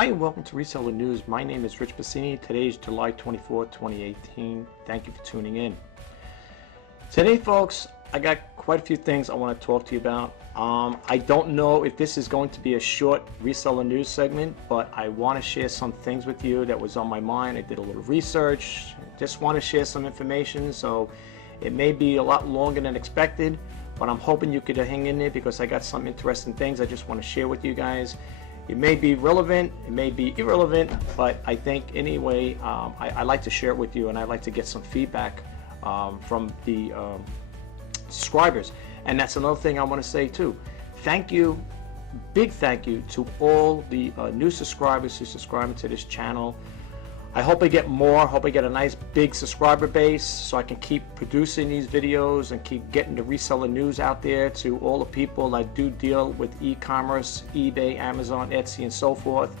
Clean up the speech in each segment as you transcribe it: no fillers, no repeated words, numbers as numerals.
Hi and welcome to Reseller News. My name is Rich Pasini. Today is July 24, 2018. Thank you for tuning in. Today, folks, I got quite a few things I want to talk to you about. I don't know if this is going to be a short Reseller News segment, but I want to share some things with you that was on my mind. I did a little research, just want to share some information, so it may be a lot longer than expected, but I'm hoping you could hang in there because I got some interesting things I just want to share with you guys. It may be relevant, it may be irrelevant, but I think anyway, I like to share it with you, and I like to get some feedback from the subscribers. And that's another thing I want to say too. Thank you, big thank you to all the new subscribers who subscribe to this channel. I hope I get more. I hope I get a nice big subscriber base so I can keep producing these videos and keep getting the reseller news out there to all the people that do deal with e-commerce, eBay, Amazon, Etsy, and so forth.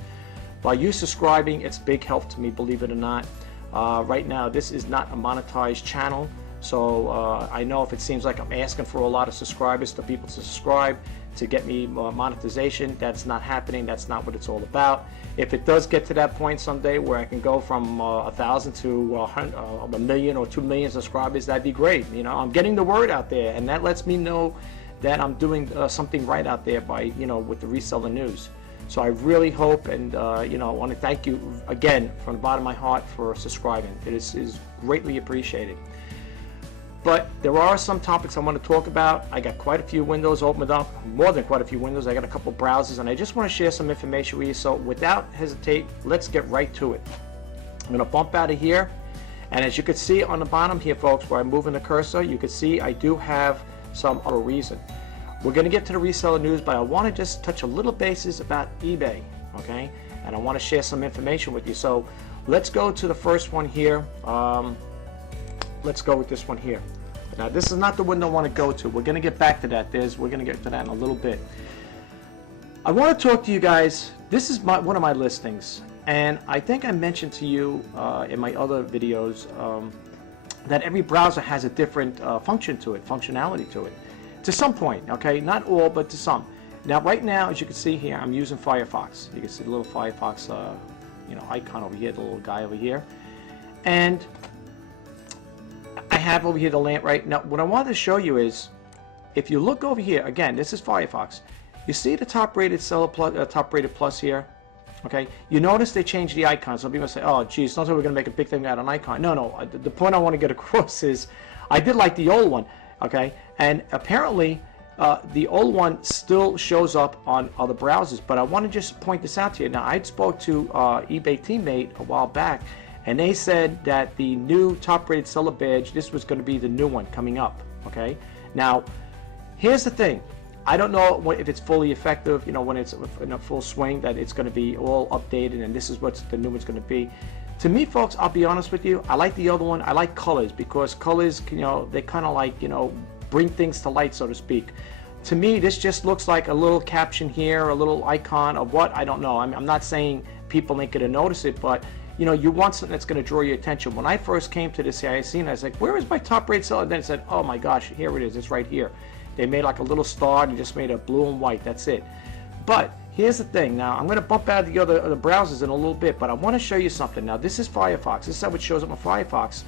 By you subscribing, it's big help to me, believe it or not. Right now, this is not a monetized channel, so I know if it seems like I'm asking for a lot of subscribers to people to subscribe to get me monetization, that's not happening. That's not what it's all about. If it does get to that point someday where I can go from 1,000 to 1 million or 2 million subscribers, that'd be great. You know, I'm getting the word out there, and that lets me know that I'm doing something right out there by, you know, with the reseller news. So I really hope, and you know, I want to thank you again from the bottom of my heart for subscribing. It is greatly appreciated. But there are some topics I want to talk about. I got quite a few windows opened up, more than quite a few windows. I got a couple browsers, and I just want to share some information with you. So without hesitate, let's get right to it. I'm going to bump out of here, and as you can see on the bottom here, folks, where I'm moving the cursor, you can see I do have some other reason. We're going to get to the reseller news, but I want to just touch a little basis about eBay, okay? And I want to share some information with you. So let's go to the first one here. Let's go with this one here. Now, this is not the window I want to go to. We're going to get back to that. We're going to get to that in a little bit. I want to talk to you guys. This is one of my listings, and I think I mentioned to you in my other videos that every browser has a different functionality to it, to some point. Okay, not all, but to some. Now, right now, as you can see here, I'm using Firefox. You can see the little Firefox, you know, icon over here, the little guy over here, and I have over here the lamp. Right now, what I wanted to show you is, if you look over here, again, this is Firefox. You see the top-rated seller plus, top-rated plus here. Okay, you notice they changed the icon. Some people say, "Oh, geez, don't say we're going to make a big thing out of an icon." No, no. The point I want to get across is, I did like the old one. Okay, and apparently the old one still shows up on other browsers. But I want to just point this out to you. Now, I spoke to eBay teammate a while back, and they said that the new top-rated seller badge, this was going to be the new one coming up. Okay, now here's the thing. I don't know if it's fully effective, you know, when it's in a full swing, that it's going to be all updated and this is what the new one's going to be. To me, folks, I'll be honest with you, I like the other one. I like colors, because colors, you know, they kind of like, you know, bring things to light, so to speak. To me, this just looks like a little caption here, a little icon of what, I don't know. I'm not saying people ain't going to notice it, but you know, you want something that's going to draw your attention. When I first came to this CIC, I was like, where is my top-rated seller? And then it said, oh my gosh, here it is. It's right here. They made like a little star and just made a blue and white. That's it. But here's the thing. Now, I'm going to bump out the other browsers in a little bit, but I want to show you something. Now, this is Firefox. This is how it shows up on Firefox.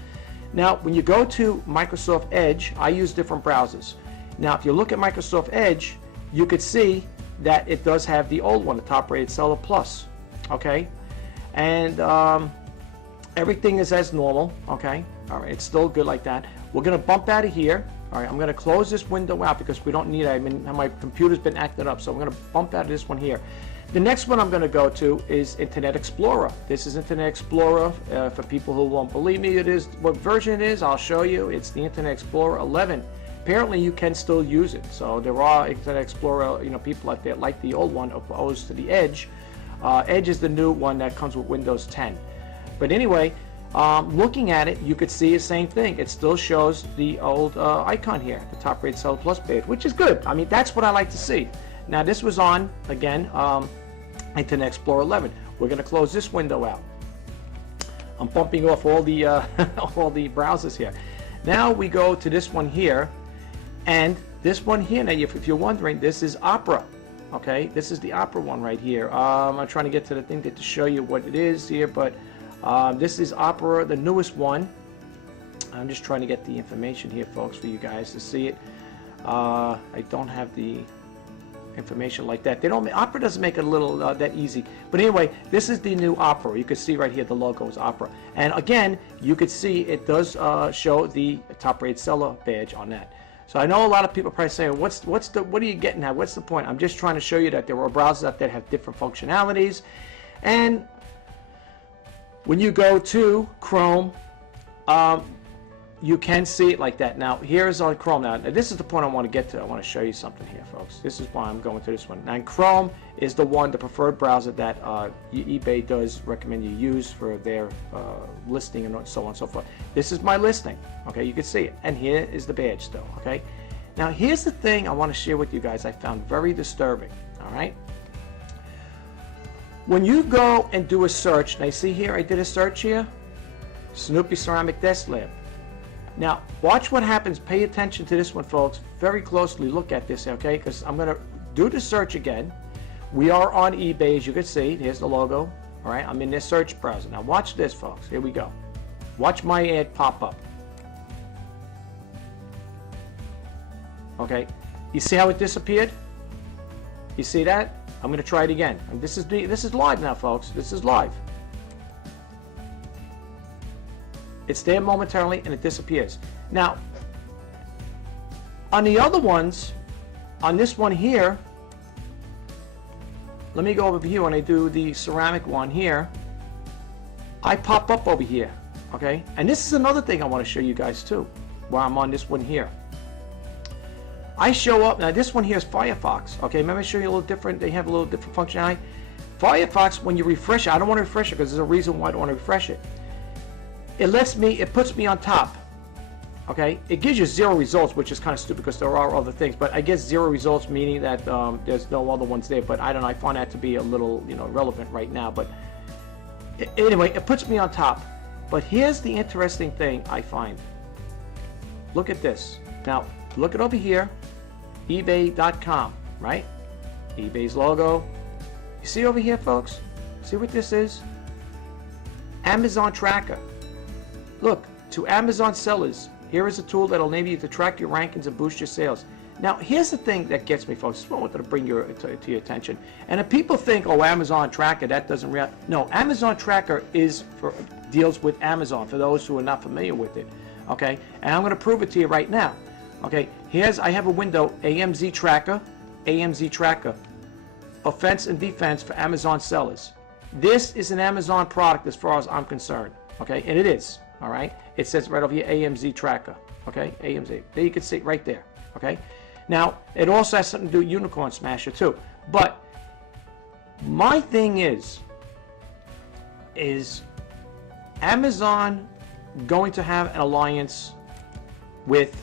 Now, when you go to Microsoft Edge, I use different browsers. Now, if you look at Microsoft Edge, you could see that it does have the old one, the top-rated seller plus. Okay? And everything is as normal. Okay, all right, it's still good like that. We're gonna bump out of here. All right, I'm gonna close this window out because we don't need it. I mean, my computer's been acting up, so I'm gonna bump out of this one here. The next one I'm gonna go to is Internet Explorer. This is Internet Explorer. For people who won't believe me, it is what version it is. I'll show you. It's the Internet Explorer 11. Apparently, you can still use it. So there are Internet Explorer, you know, people out there like the old one opposed to the Edge. Edge is the new one that comes with Windows 10. But anyway, looking at it, you could see the same thing. It still shows the old icon here, the top-rated seller plus page, which is good. I mean, that's what I like to see. Now, this was on, again, Internet Explorer 11. We're going to close this window out. I'm bumping off all the all the browsers here. Now we go to this one here, and this one here. Now, if you're wondering, this is Opera. Okay, this is the Opera one right here. I'm trying to get to the thing to show you what it is here, but this is Opera, the newest one. I'm just trying to get the information here, folks, for you guys to see it. I don't have the information like that. Opera doesn't make it a little that easy. But anyway, this is the new Opera. You can see right here the logo is Opera. And again, you can see it does show the top-rated seller badge on that. So I know a lot of people are probably saying, what are you getting at? What's the point? I'm just trying to show you that there are browsers out there that have different functionalities. And when you go to Chrome, you can see it like that. Now, here's on Chrome. Now, this is the point I want to get to. I want to show you something here, folks. This is why I'm going to this one. Now, Chrome is the preferred browser that eBay does recommend you use for their listing and so on and so forth. This is my listing. Okay, you can see it. And here is the badge still. Okay. Now, here's the thing I want to share with you guys. I found very disturbing. All right. When you go and do a search, now you see here, I did a search here. Snoopy Ceramic Desk Lamp. Now, watch what happens. Pay attention to this one, folks. Very closely look at this, okay? Because I'm going to do the search again. We are on eBay, as you can see. Here's the logo. All right, I'm in this search browser. Now, watch this, folks. Here we go. Watch my ad pop up. Okay, you see how it disappeared? You see that? I'm going to try it again. And this is live now, folks. This is live. It's there momentarily and it disappears. Now, on the other ones, on this one here, let me go over here when I do the ceramic one here. I pop up over here, okay? And this is another thing I want to show you guys too, while I'm on this one here. I show up, now this one here is Firefox, okay? Remember I show you a little different, they have a little different functionality. Firefox, when you refresh it, I don't want to refresh it because there's a reason why I don't want to refresh it. It puts me on top, okay? It gives you 0 results, which is kind of stupid because there are other things, but I guess 0 results meaning that there's no other ones there, but I don't know, I find that to be a little, relevant right now, but anyway, it puts me on top. But here's the interesting thing I find. Look at this. Now, look it over here, ebay.com, right? eBay's logo. You see over here, folks? See what this is? Amazon Tracker. Look, to Amazon sellers, here is a tool that will enable you to track your rankings and boost your sales. Now, here's the thing that gets me, folks. This is what I wanted to bring to your attention. And if people think, oh, Amazon Tracker, that doesn't no, Amazon Tracker deals with Amazon, for those who are not familiar with it. Okay? And I'm going to prove it to you right now. Okay? I have a window, AMZ Tracker, Offense and Defense for Amazon sellers. This is an Amazon product as far as I'm concerned. Okay? And it is. All right, it says right over here AMZ Tracker. Okay, AMZ. There you can see it right there. Okay, now it also has something to do with Unicorn Smasher too. But my thing is Amazon going to have an alliance with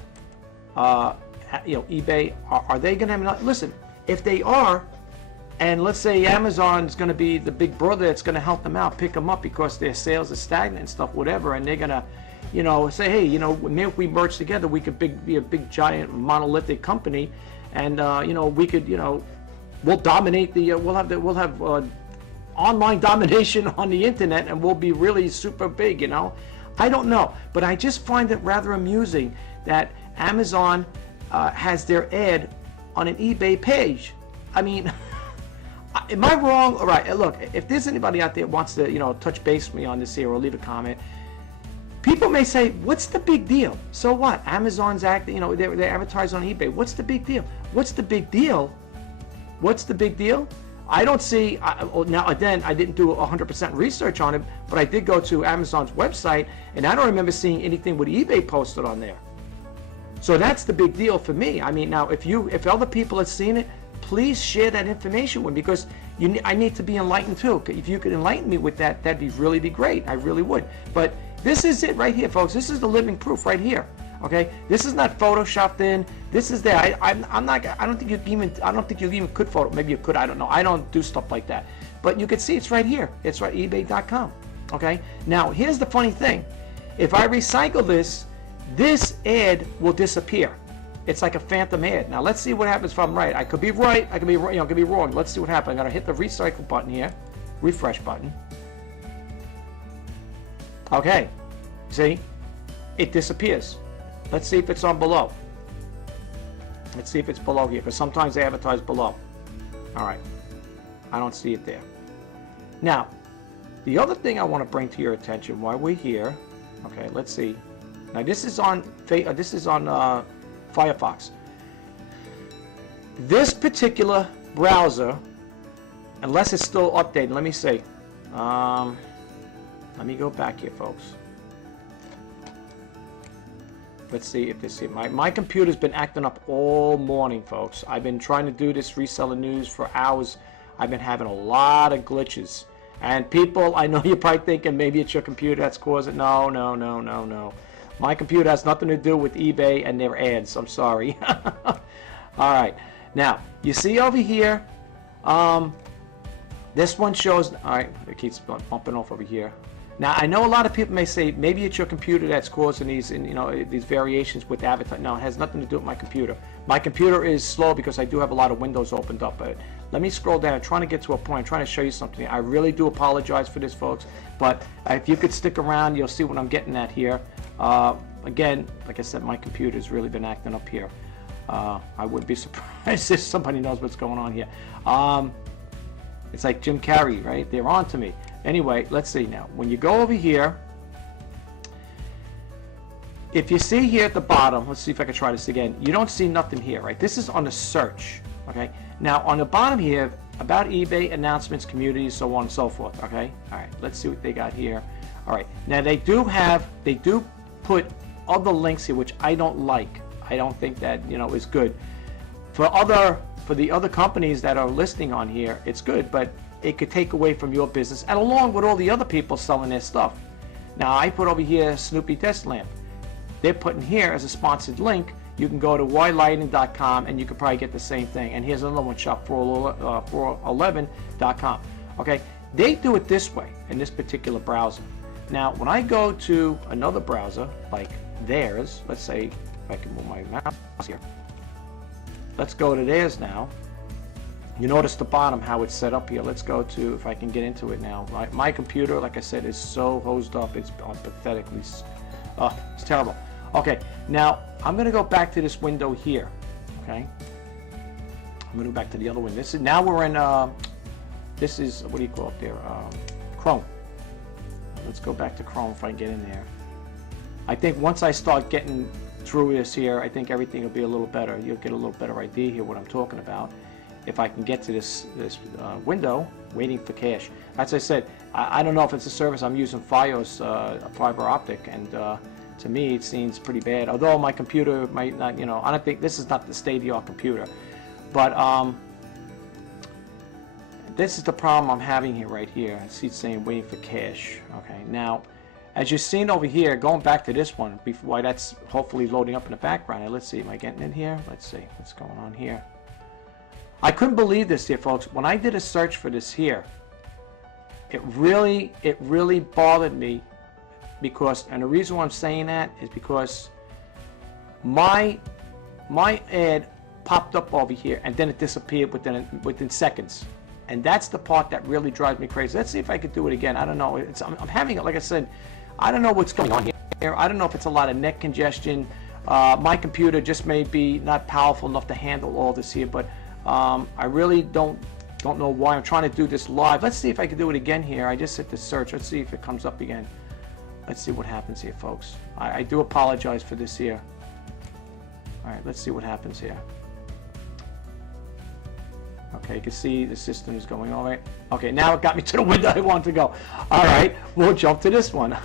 eBay? Are they going to have? Listen, if they are, and let's say Amazon is going to be the big brother that's going to help them out, pick them up because their sales are stagnant and stuff, whatever, and they're going to, say, hey, maybe if we merge together, we could be a big, giant, monolithic company, and we could, we'll dominate we'll have online domination on the internet, and we'll be really super big, I don't know, but I just find it rather amusing that Amazon has their ad on an eBay page. I mean. Am I wrong? All right, look, if there's anybody out there that wants to, touch base with me on this here or leave a comment, people may say, what's the big deal? So what? Amazon's acting, they're advertising on eBay. What's the big deal? What's the big deal? What's the big deal? I don't see, now again, I didn't do 100% research on it, but I did go to Amazon's website, and I don't remember seeing anything with eBay posted on there. So that's the big deal for me. I mean, now, if other people have seen it, please share that information with me, because I need to be enlightened too. If you could enlighten me with that, that'd really be great. I really would. But this is it right here, folks. This is the living proof right here. Okay, this is not photoshopped in. This is there. I'm not. I don't think you even could photo. Maybe you could. I don't know. I don't do stuff like that. But you can see it's right here. It's right, ebay.com. Okay. Now here's the funny thing. If I recycle this ad will disappear. it's like a phantom ad. Now let's see what happens if I'm right. I could be right, I could be, could be wrong. Let's see what happens. I'm gonna hit the recycle button here, refresh button. Okay, see, it disappears. Let's see if it's on below. Let's see if it's below here, because sometimes they advertise below. All right, I don't see it there. Now, the other thing I want to bring to your attention while we're here, okay, let's see. Now this is on Firefox. This particular browser, unless it's still updated, let me see. Let me go back here, folks. Let's see if this here. My computer's been acting up all morning, folks. I've been trying to do this reseller news for hours. I've been having a lot of glitches. And people, I know you're probably thinking maybe it's your computer that's causing it. No, no, no, no, no. My computer has nothing to do with eBay and their ads. I'm sorry. All right. Now, you see over here, this one shows, all right, it keeps bumping off over here. Now, I know a lot of people may say, maybe it's your computer that's causing these, these variations with advertising. No, it has nothing to do with my computer. My computer is slow because I do have a lot of windows opened up. But let me scroll down. I'm trying to get to a point. I'm trying to show you something. I really do apologize for this, folks. But if you could stick around, you'll see what I'm getting at here. Again, like I said, my computer's really been acting up here. I wouldn't be surprised if somebody knows what's going on here. It's like Jim Carrey, right? They're on to me. Anyway, let's see now. When you go over here, if you see here at the bottom, let's see if I can try this again. You don't see nothing here, right? This is on the search, okay? Now, on the bottom here, about eBay, announcements, communities, so on and so forth, okay? All right, let's see what they got here. All right, now they do put other links here, which I don't like. I don't think that, is good. For the other companies that are listing on here, it's good, but it could take away from your business, and along with all the other people selling their stuff. Now, I put over here Snoopy desk lamp. They're putting here as a sponsored link. You can go to ylighting.com and you can probably get the same thing. And here's another one, shop411.com. Okay, they do it this way in this particular browser. Now, when I go to another browser like theirs, let's say if I can move my mouse here. Let's go to theirs now. You notice the bottom how it's set up here. Let's go to, if I can get into it now. My computer, like I said, is so hosed up. It's pathetically, it's terrible. Okay, now I'm going to go back to this window here. Okay, I'm going to go back to the other one. This is now we're in. This is, what do you call it there? Chrome. Let's go back to Chrome if I can get in there. I think once I start getting through this here, I think everything will be a little better. You'll get a little better idea here what I'm talking about. If I can get to this window, waiting for cash. As I said, I don't know if it's a service. I'm using Fios fiber optic, and to me it seems pretty bad. Although my computer might not, I don't think this is not the state-of-the-art computer, but this is the problem I'm having here, right here. I see it saying waiting for cash. Okay, now as you've seen over here, going back to this one, before that's hopefully loading up in the background. Now, let's see, am I getting in here? Let's see what's going on here. I couldn't believe this here, folks. When I did a search for this here, it really bothered me because, and the reason why I'm saying that is because my ad popped up over here and then it disappeared within seconds. And that's the part that really drives me crazy. Let's see if I could do it again. I don't know. I'm having it, like I said, I don't know what's going on here. I don't know if it's a lot of neck congestion. My computer just may be not powerful enough to handle all this here, but I really don't know why. I'm trying to do this live. Let's see if I can do it again here. I just hit the search. Let's see if it comes up again. Let's see what happens here, folks. I do apologize for this here. All right, let's see what happens here. Okay, you can see the system is going all right. Okay, now it got me to the window I want to go. All right, we'll jump to this one.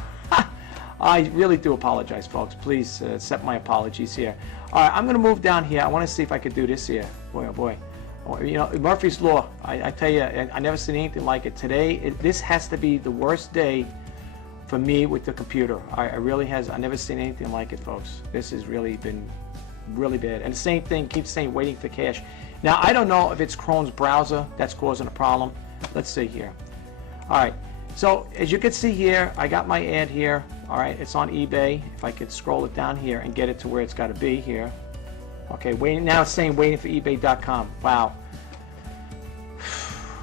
I really do apologize, folks. Please accept my apologies here. All right, I'm going to move down here. I want to see if I could do this here. Boy, oh boy. Murphy's Law. I tell you, I never seen anything like it. Today, this has to be the worst day for me with the computer. I really has. I never seen anything like it, folks. This has really been really bad. And the same thing, keeps saying waiting for cash. Now, I don't know if it's Chrome's browser that's causing a problem. Let's see here. All right. So as you can see here, I got my ad here. All right, it's on eBay. If I could scroll it down here and get it to where it's got to be here. Okay, waiting now. It's saying waiting for eBay.com. Wow.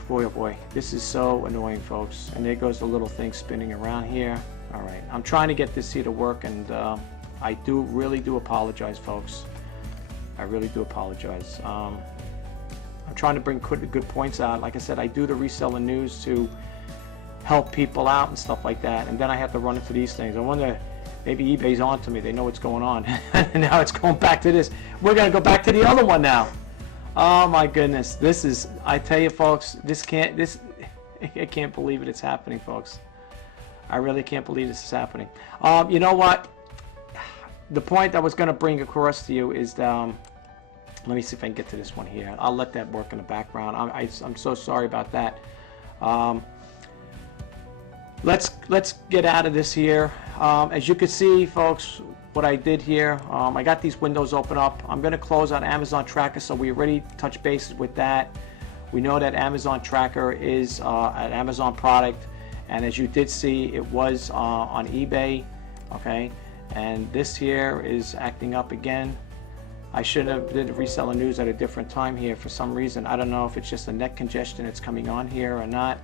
Boy, oh boy, this is so annoying, folks. And there goes the little thing spinning around here. All right, I'm trying to get this here to work, and I really do apologize, folks. I really do apologize. I'm trying to bring good points out. Like I said, I do the reseller news to help people out and stuff like that, and then I have to run into these things. I wonder, maybe eBay's on to me. They know what's going on. Now it's going back to this. We're going to go back to the other one now. Oh my goodness, this is, I tell you folks, I can't believe it's happening, folks. I really can't believe this is happening. You know what? The point I was going to bring across to you is, let me see if I can get to this one here. I'll let that work in the background. I'm so sorry about that. Let's get out of this here. As you can see, folks, what I did here, I got these windows open up. I'm going to close on Amazon Tracker, so we already touched bases with that. We know that Amazon Tracker is an Amazon product, and as you did see, it was on eBay, okay? And this here is acting up again. I should have did the reseller news at a different time here for some reason. I don't know if it's just a neck congestion that's coming on here or not.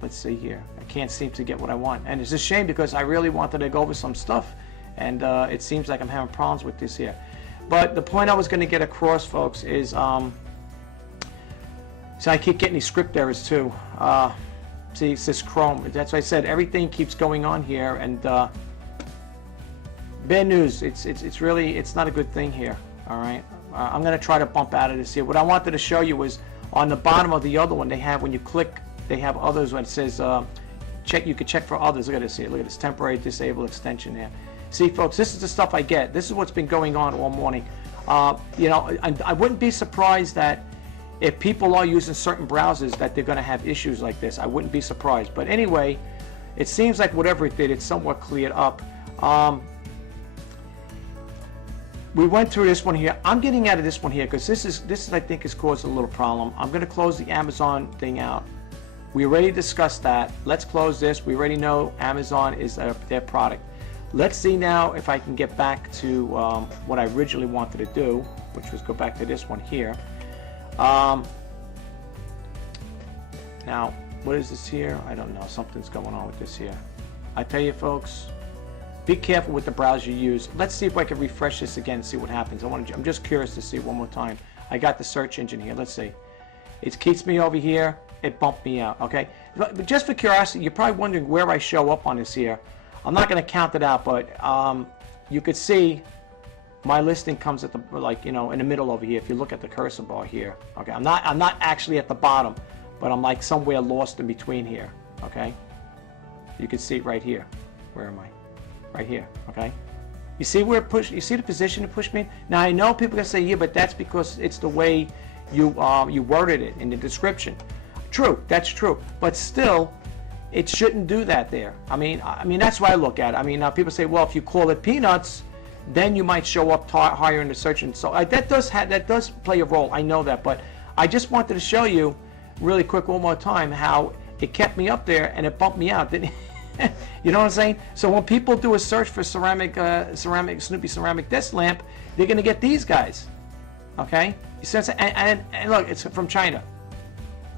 Let's see here. I can't seem to get what I want, and it's a shame because I really wanted to go over some stuff, and it seems like I'm having problems with this here. But the point I was going to get across, folks, is so I keep getting these script errors too. See, it says Chrome. That's why I said everything keeps going on here, and bad news. It's really not a good thing here. All right. I'm going to try to bump out of this here. What I wanted to show you was on the bottom of the other one. They have, when you click, they have others when it says check. You can check for others. Look at this here. Look at this temporary disable extension here. See, folks, this is the stuff I get. This is what's been going on all morning. You know, I wouldn't be surprised that if people are using certain browsers that they're going to have issues like this. I wouldn't be surprised. But anyway, it seems like whatever it did, it's somewhat cleared up. We went through this one here. I'm getting out of this one here because this is I think has caused a little problem. I'm going to close the Amazon thing out. We already discussed that. Let's close this. We already know Amazon is their product. Let's see now if I can get back to what I originally wanted to do, which was go back to this one here. Now, what is this here? I don't know. Something's going on with this here. I tell you, folks, be careful with the browser you use. Let's see if I can refresh this again and see what happens. I'm just curious to see one more time. I got the search engine here. Let's see. It keeps me over here. It bumped me out, okay? But just for curiosity, you're probably wondering where I show up on this here. I'm not going to count it out, but you could see my listing comes at the, like, you know, in the middle over here. If you look at the cursor bar here, okay? I'm not actually at the bottom, but I'm like somewhere lost in between here, okay? You can see it right here. Where am I? Right here, okay? You see where it pushed? You see the position it pushed me in? Now I know people are gonna say, yeah, but that's because it's the way you worded it in the description. True, that's true, but still, it shouldn't do that there. I mean that's why I look at it. I mean, now people say, well, if you call it peanuts, then you might show up higher in the search, and so that does play a role. I know that, but I just wanted to show you really quick one more time how it kept me up there and it bumped me out. Didn't it? You know what I'm saying? So when people do a search for Snoopy ceramic desk lamp, they're going to get these guys. Okay? You see what I'm saying? And look, it's from China.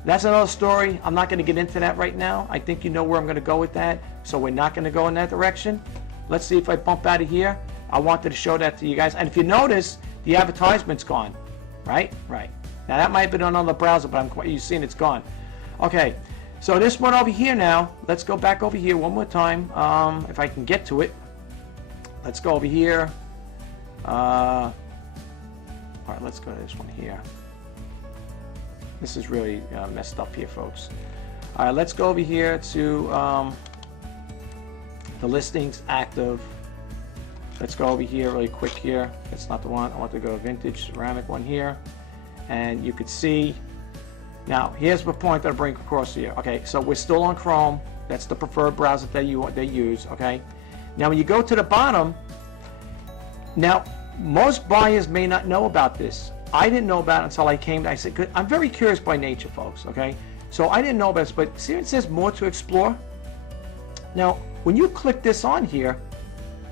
That's another story. I'm not going to get into that right now. I think you know where I'm going to go with that. So we're not going to go in that direction. Let's see if I bump out of here. I wanted to show that to you guys. And if you notice, the advertisement's gone. Right? Right. Now that might have been on another browser, but you've seen it's gone. Okay. So this one over here now, let's go back over here one more time, if I can get to it. Let's go over here. All right, let's go to this one here. This is really messed up here, folks. All right, let's go over here to the listings active. Let's go over here really quick here. That's not the one. I want to go vintage ceramic one here. And you could see, now here's the point that I bring across here. Okay, so we're still on Chrome. That's the preferred browser that they use, okay? Now when you go to the bottom, now most buyers may not know about this. I didn't know about it until I came. I said, I'm very curious by nature, folks, okay? So I didn't know about this, but see it says more to explore? Now, when you click this on here,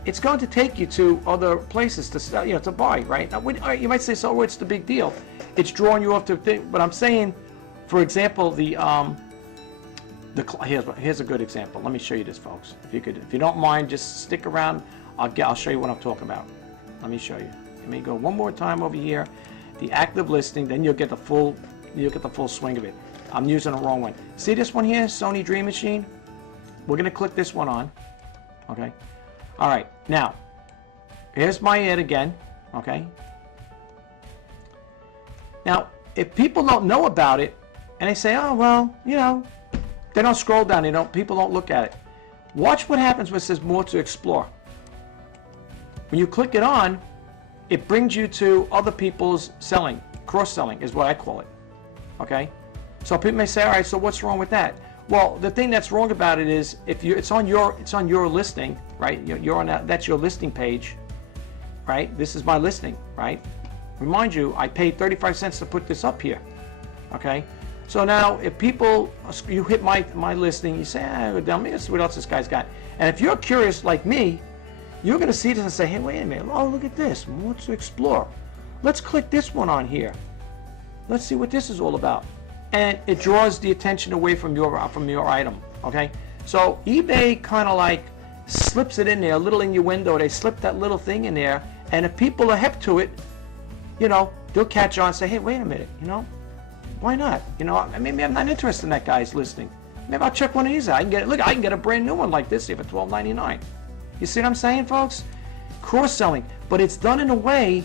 it's going to take you to other places to sell, to buy, right? Now, you might say, so what's the big deal? It's drawing you off to think, but I'm saying, for example, here's a good example. Let me show you this, folks. If you don't mind, just stick around. I'll show you what I'm talking about. Let me show you. Let me go one more time over here. The active listing, then you'll get the full swing of it. I'm using the wrong one. See this one here, Sony Dream Machine? We're gonna click this one on. Okay. All right. Now, here's my ad again. Okay. Now, if people don't know about it, and they say, oh well, they don't scroll down. People don't look at it. Watch what happens when it says more to explore. When you click it on, it brings you to other people's selling. Cross-selling is what I call it. Okay? So people may say, all right, so what's wrong with that? Well, the thing that's wrong about it is if it's on your listing, right? You're on that's your listing page, right? This is my listing, right? Remind you, I paid 35 cents to put this up here. Okay? So now if you hit my listing, you say, let me see what else this guy's got. And if you're curious like me, you're going to see this and say, hey, wait a minute. Oh, look at this. More to explore. Let's click this one on here. Let's see what this is all about. And it draws the attention away from your item. Okay? So eBay kind of like slips it in there, a little innuendo. They slip that little thing in there. And if people are hip to it, they'll catch on and say, hey, wait a minute. Why not? Maybe I'm not interested in that guy's listing. Maybe I'll check one of these out. I can get a brand new one like this here for $12.99. You see what I'm saying, folks? Cross-selling. But it's done in a way,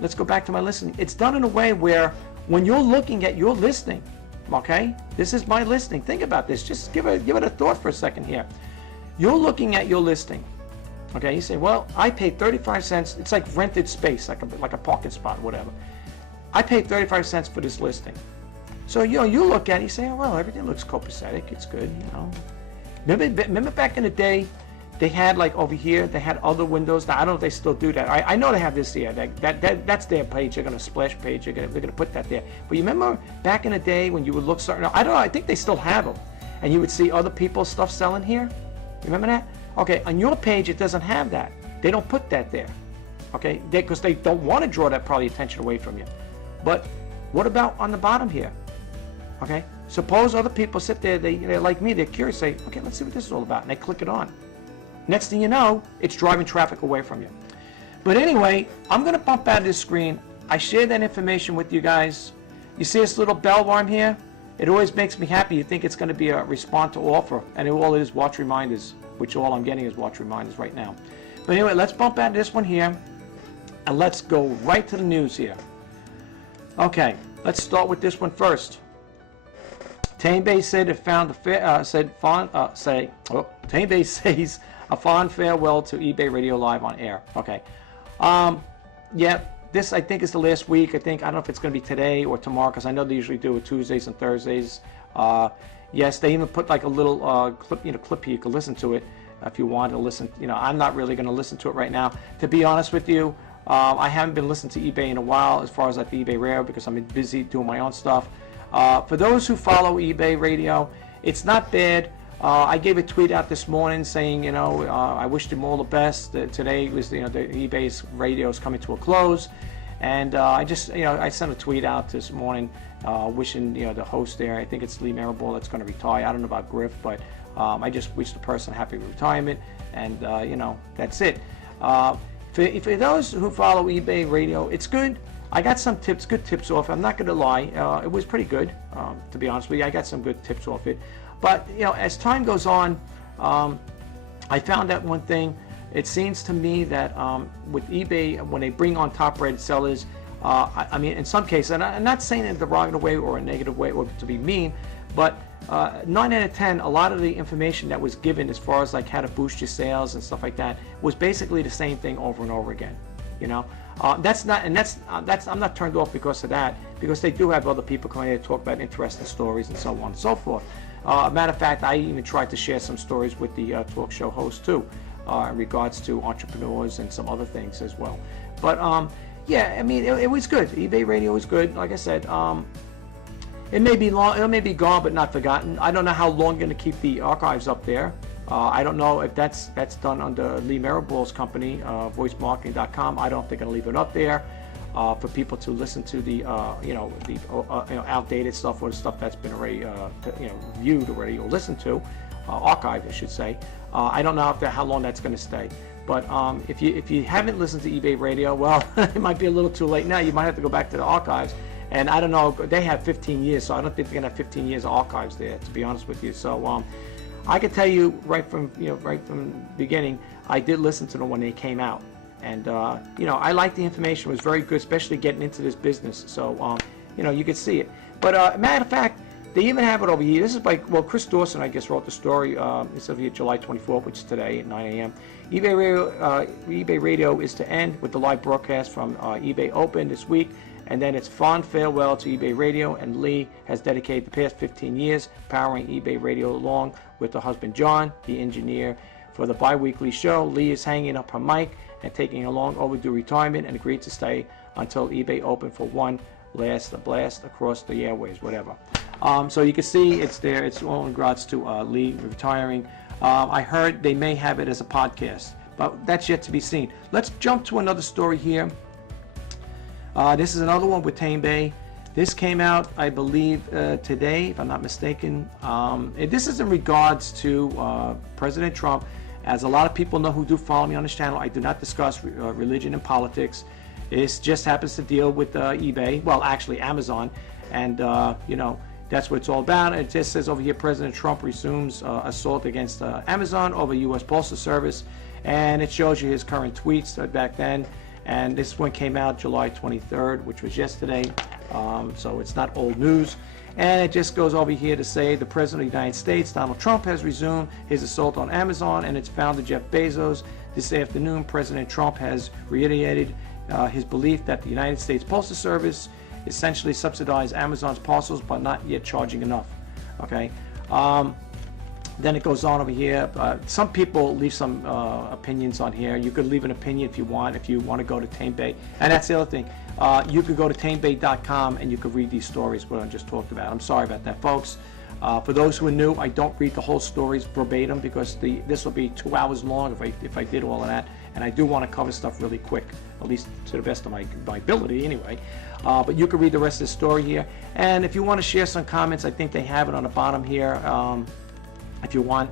let's go back to my listing. It's done in a way where when you're looking at your listing, okay? This is my listing. Think about this. Just give it a thought for a second here. You're looking at your listing. Okay, you say, well, I paid 35 cents. It's like rented space, like a parking spot, whatever. I paid 35 cents for this listing. So you look at it, you say, oh, well, everything looks copacetic. It's good, Remember back in the day, they had like over here, they had other windows. Now I don't know if they still do that. I know they have this here. That's their page. They're gonna splash page. They're gonna put that there. But you remember back in the day when you would look certain? I don't know. I think they still have them, and you would see other people's stuff selling here. Remember that? Okay, on your page it doesn't have that. They don't put that there. Okay, because they don't want to draw that probably attention away from you. But what about on the bottom here? Okay, suppose other people sit there. They're like me. They're curious. Say, okay, let's see what this is all about, and they click it on. Next thing you know, it's driving traffic away from you. But anyway, I'm going to bump out of this screen. I shared that information with you guys. You see this little bell alarm here? It always makes me happy. You think it's going to be a respond to offer, and all it is watch reminders, which all I'm getting is watch reminders right now. But anyway, let's bump out of this one here, and let's go right to the news here. Okay, let's start with this one first. Tanebay said it found Tanebay says a fond farewell to eBay Radio Live on air. Okay. Yeah, this I think is the last week. I don't know if it's going to be today or tomorrow because I know they usually do it Tuesdays and Thursdays. Yes, they even put like a little clip here. You can listen to it if you want to listen. I'm not really going to listen to it right now. To be honest with you, I haven't been listening to eBay in a while as far as like the eBay Radio because I'm busy doing my own stuff. For those who follow eBay Radio, it's not bad. I gave a tweet out this morning saying, I wish them all the best. Today was, the eBay's radio is coming to a close, and I just, I sent a tweet out this morning, wishing, the host there. I think it's Lee Marable that's going to retire. I don't know about Griff, but I just wish the person happy retirement, and that's it. For those who follow eBay Radio, it's good. I got some tips, good tips off. I'm not going to lie, it was pretty good, to be honest with you. I got some good tips off it. But as time goes on, I found out one thing. It seems to me that with eBay, when they bring on top-rated sellers, I mean, in some cases, and I'm not saying in a derogatory way or a negative way or to be mean, but 9 out of 10, a lot of the information that was given as far as like how to boost your sales and stuff like that was basically the same thing over and over again. That's not, and that's I'm not turned off because of that, because they do have other people coming in to talk about interesting stories and so on and so forth. Matter of fact, I even tried to share some stories with the talk show host too, in regards to entrepreneurs and some other things as well. But yeah, I mean, it was good. eBay Radio was good. Like I said, it may be long, it may be gone but not forgotten. I don't know how long you're going to keep the archives up there. I don't know if that's done under Lee Marable's company, voicemarketing.com. I don't think I'll leave it up there for people to listen to the outdated stuff or the stuff that's been already viewed already or listened to, archived, I should say. I don't know how long that's going to stay. But if you haven't listened to eBay Radio, well, it might be a little too late now. You might have to go back to the archives. And I don't know, they have 15 years, so I don't think they're gonna have 15 years of archives there, to be honest with you. So I can tell you right from the beginning, I did listen to them when they came out, and I liked the information. It was very good, especially getting into this business. So you could see it. But matter of fact, they even have it over here. This is by Chris Dawson, I guess, wrote the story. It's over here July 24th, which is today at 9 a.m. eBay Radio is to end with the live broadcast from eBay Open this week. And then it's fond farewell to eBay Radio, and Lee has dedicated the past 15 years powering eBay Radio along with her husband John, the engineer for the bi-weekly show. Lee is hanging up her mic and taking a long overdue retirement and agreed to stay until eBay Open for one last blast across the airways, whatever. So you can see it's there. It's all in regards to Lee retiring. I heard they may have it as a podcast, but that's yet to be seen. Let's jump to another story here. This is another one with TameBay. This came out, I believe, today, if I'm not mistaken. This is in regards to President Trump. As a lot of people know who do follow me on this channel, I do not discuss religion and politics. This just happens to deal with eBay, well, actually Amazon, and that's what it's all about. It just says over here, President Trump resumes assault against Amazon over U.S. Postal Service, and it shows you his current tweets back then. And this one came out July 23rd, which was yesterday, so it's not old news. And it just goes over here to say the President of the United States, Donald Trump, has resumed his assault on Amazon and its founder, Jeff Bezos. This afternoon, President Trump has reiterated his belief that the United States Postal Service essentially subsidized Amazon's parcels, but not yet charging enough. Okay. Then it goes on over here. Some people leave some opinions on here. You could leave an opinion if you want to go to TameBay. And that's the other thing. You could go to tamebay.com and you could read these stories, what I just talked about. I'm sorry about that, folks. For those who are new, I don't read the whole stories verbatim because this will be 2 hours long if I did all of that. And I do want to cover stuff really quick, at least to the best of my ability anyway. But you can read the rest of the story here. And if you want to share some comments, I think they have it on the bottom here. If you want,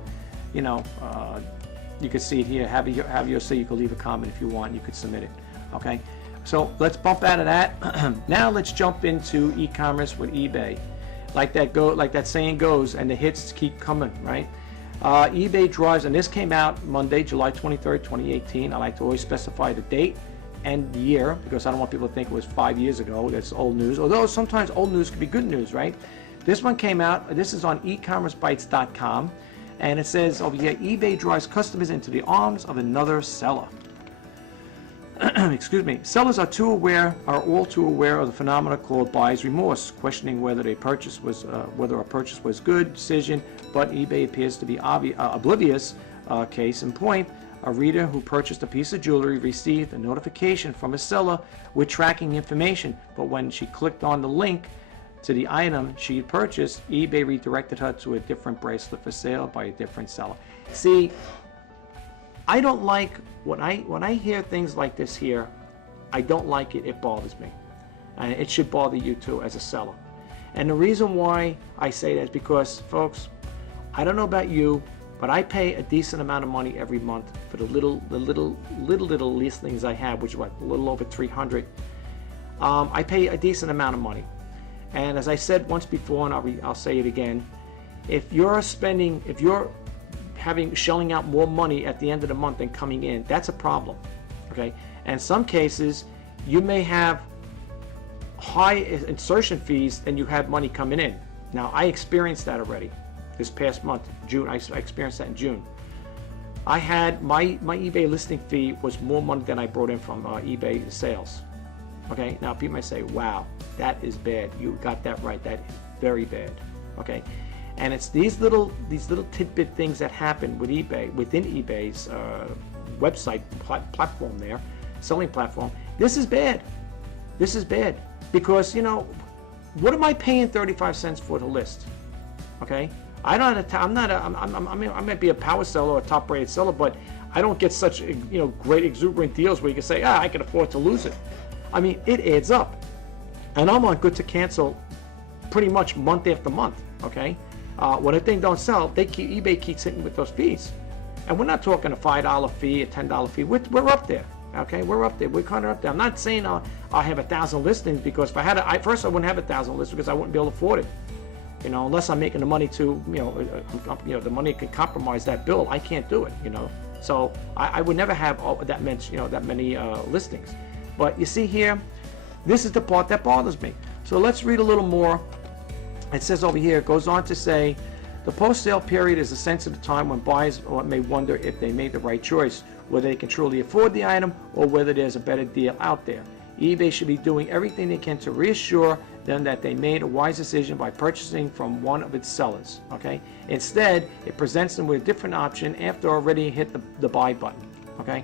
you can see it here. Have your say. You can leave a comment if you want. You could submit it. Okay. So let's bump out of that. Now let's jump into e-commerce with eBay. Like that saying goes, and the hits keep coming, right? eBay drives, and this came out Monday, July 23rd, 2018. I like to always specify the date and the year because I don't want people to think it was 5 years ago. That's old news. Although sometimes old news could be good news, right? This one came out, this is on ecommercebytes.com, and it says over here, eBay drives customers into the arms of another seller. Excuse me. Sellers are all too aware of the phenomena called buyer's remorse, questioning whether a purchase was good decision, but eBay appears to be oblivious. Case in point, a reader who purchased a piece of jewelry received a notification from a seller with tracking information, but when she clicked on the link to the item she had purchased, eBay redirected her to a different bracelet for sale by a different seller. See, I don't like when I hear things like this here. I don't like it. It bothers me, and it should bother you too as a seller. And the reason why I say that is because, folks, I don't know about you, but I pay a decent amount of money every month for the little listings I have, which is what, a little over 300. I pay a decent amount of money. And as I said once before, and I'll say it again, if you're shelling out more money at the end of the month than coming in, that's a problem. Okay? And in some cases, you may have high insertion fees and you have money coming in. Now, I experienced that already this past month, June. I experienced that in June. I had my eBay listing fee was more money than I brought in from eBay sales. Okay, now people might say, wow, that is bad. You got that right. That is very bad. Okay, and it's these little tidbit things that happen with eBay, within eBay's website platform there, selling platform. This is bad. This is bad because, what am I paying 35 cents for the list? Okay, I might be a power seller or a top-rated seller, but I don't get such great exuberant deals where you can say, I can afford to lose it. I mean, it adds up, and I'm on good to cancel pretty much month after month. Okay, when a thing don't sell, eBay keeps hitting with those fees, and we're not talking a $5 fee, a $10 fee. We're up there. Okay, we're up there. We're kind of up there. I'm not saying I have 1,000 listings, because if I had I wouldn't have 1,000 listings because I wouldn't be able to afford it. Unless I'm making the money to, the money could compromise that bill. I can't do it. So I would never have that many listings. But you see here, this is the part that bothers me. So let's read a little more. It says over here, it goes on to say, the post-sale period is a sensitive time when buyers may wonder if they made the right choice, whether they can truly afford the item or whether there's a better deal out there. eBay should be doing everything they can to reassure them that they made a wise decision by purchasing from one of its sellers. Okay. Instead, it presents them with a different option after already hit the buy button. Okay.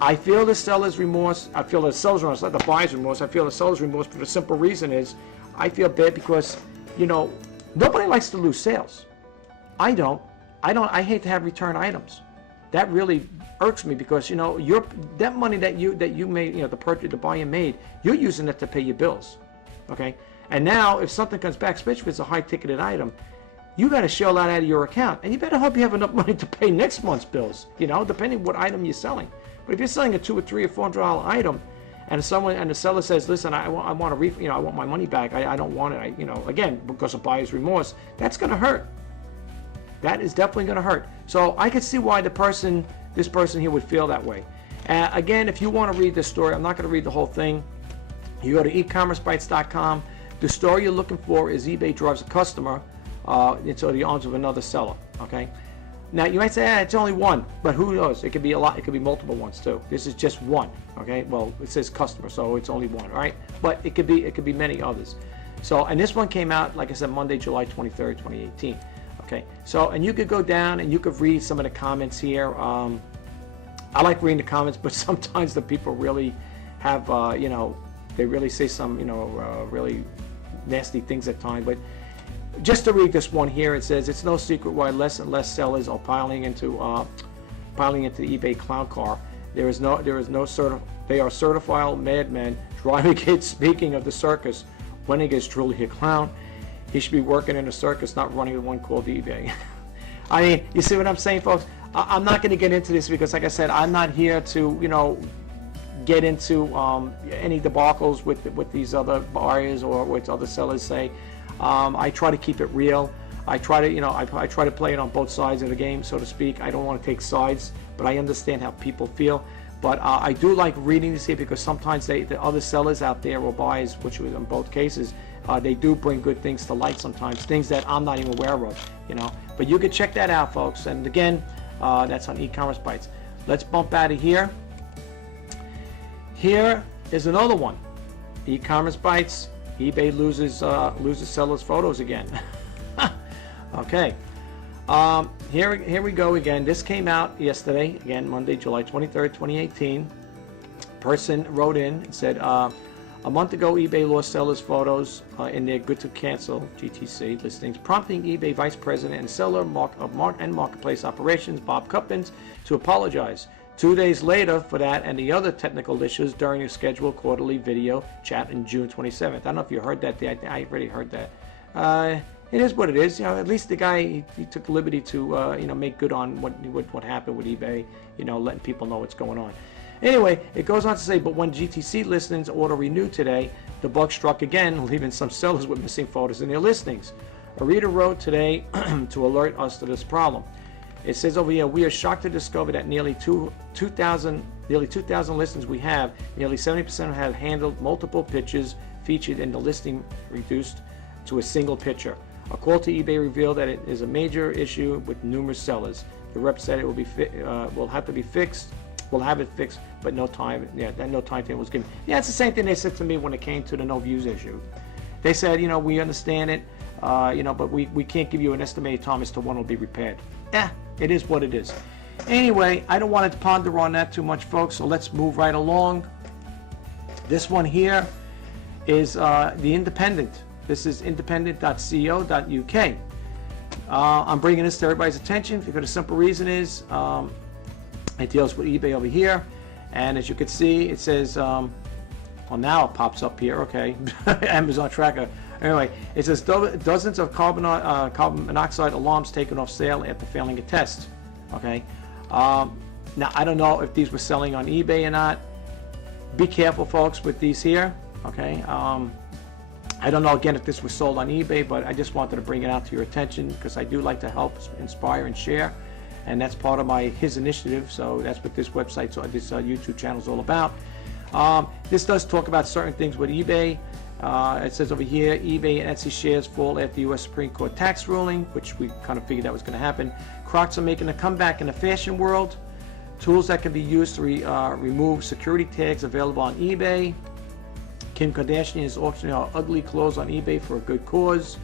I feel the seller's remorse. I feel the seller's remorse, not the buyer's remorse. I feel the seller's remorse for the simple reason is I feel bad because, nobody likes to lose sales. I don't. I hate to have return items. That really irks me because that money that you made, the buyer made, you're using it to pay your bills. Okay, and now if something comes back, especially if it's a high-ticketed item, you got to shell that out of your account, and you better hope you have enough money to pay next month's bills. Depending what item you're selling. But if you're selling a $200 or $300 or $400 item, and the seller says, "Listen, I want I want my money back. I don't want it." Again, because of buyer's remorse, that's going to hurt. That is definitely going to hurt. So I can see why this person here would feel that way. Again, if you want to read this story, I'm not going to read the whole thing. You go to ecommercebytes.com. The story you're looking for is eBay drives a customer into the arms of another seller. Okay. Now you might say, it's only one, but who knows? It could be a lot. It could be multiple ones too. This is just one. Okay. Well, it says customer, so it's only one. All right. But it could be many others. So, and this one came out, like I said, Monday, July 23rd, 2018. Okay. So, and you could go down and you could read some of the comments here. I like reading the comments, but sometimes the people really have, they really say some, really nasty things at times. But just to read this one here, it says, it's no secret why less and less sellers are piling into the eBay clown car. They are certified madmen driving kids. Speaking of the circus, Wenning is truly a clown. He should be working in a circus, not running the one called eBay. I mean, you see what I'm saying, folks? I'm not going to get into this because, like I said, I'm not here to, get into any debacles with these other buyers or what other sellers say. I try to keep it real. I try to, I try to play it on both sides of the game, so to speak. I don't want to take sides, but I understand how people feel. But I do like reading this here because sometimes the other sellers out there or buyers, which was in both cases, they do bring good things to light sometimes, things that I'm not even aware of, But you can check that out, folks. And again, that's on E-Commerce Bytes. Let's bump out of here. Here is another one. E-Commerce Bytes. eBay loses sellers' photos again. Okay. Here we go again. This came out yesterday, again, Monday, July 23rd, 2018. Person wrote in and said, a month ago, eBay lost sellers' photos in their good to cancel GTC listings, prompting eBay Vice President and Seller of Marketplace Operations, Bob Cuppins, to apologize. 2 days later for that and the other technical issues during a scheduled quarterly video chat on June 27th. I don't know if you heard that. I already heard that. It is what it is. At least the guy he took the liberty to make good on what happened with eBay. Letting people know what's going on. Anyway, it goes on to say, but when GTC listings auto renewed today, the bug struck again, leaving some sellers with missing photos in their listings. A reader wrote today to alert us to this problem. It says over here, we are shocked to discover that nearly 2,000 listings we have, nearly 70% have handled multiple pictures featured in the listing reduced to a single picture. A call to eBay revealed that it is a major issue with numerous sellers. The rep said it will have to be fixed. We'll have it fixed, but no time. No timetable was given. Yeah, it's the same thing they said to me when it came to the no views issue. They said, we understand it, but we can't give you an estimated time as to when it'll be repaired. It is what it is. Anyway, I don't want to ponder on that too much, folks, so let's move right along. This one here is The Independent. This is independent.co.uk. I'm bringing this to everybody's attention because the simple reason is it deals with eBay over here, and as you can see, it says, well, now it pops up here, okay, Amazon tracker. Anyway, it says dozens of carbon monoxide alarms taken off sale after failing a test. Okay, now I don't know if these were selling on eBay or not. Be careful, folks, with these here. Okay, I don't know again if this was sold on eBay, but I just wanted to bring it out to your attention because I do like to help, inspire, and share, and that's part of his initiative. So that's what this website, so this YouTube channel is all about. This does talk about certain things with eBay. It says over here, eBay and Etsy shares fall after the U.S. Supreme Court tax ruling, which we kind of figured that was going to happen. Crocs are making a comeback in the fashion world. Tools that can be used to remove security tags available on eBay. Kim Kardashian is auctioning her ugly clothes on eBay for a good cause.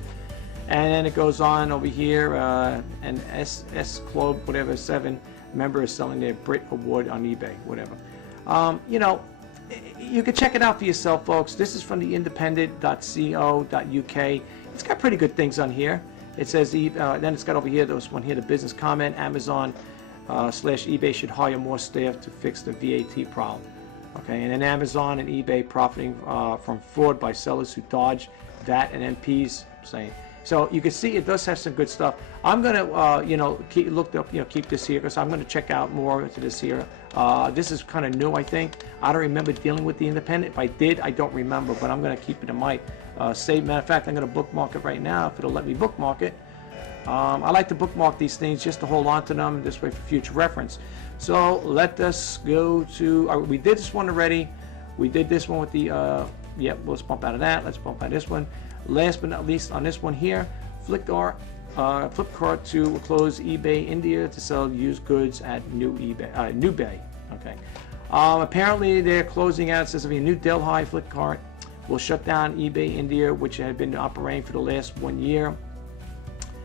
And then it goes on over here, an S Club, whatever, 7 member is selling their Brit Award on eBay, whatever. You know, you can check it out for yourself, folks. This is from the independent.co.uk. It's got pretty good things on here. It says, then it's got over here, this one here, the business comment, Amazon / eBay should hire more staff to fix the VAT problem. Okay, and then Amazon and eBay profiting from fraud by sellers who dodge VAT and MPs saying. So you can see it does have some good stuff. I'm gonna, you know, keep this here because I'm gonna check out more into this here. This is kind of new, I think. I don't remember dealing with the independent. If I did, I don't remember, but I'm gonna keep it in my save. Matter of fact, I'm gonna bookmark it right now if it'll let me bookmark it. I like to bookmark these things just to hold on to them this way for future reference. So let us go to, we did this one already. We did this one with the, yep, let's bump out of that. Let's bump out of this one. Last but not least on this one here, Flipkart to close eBay India to sell used goods at New Bay. Okay. Apparently they're closing out, it says New Delhi Flipkart will shut down eBay India, which had been operating for the last 1 year.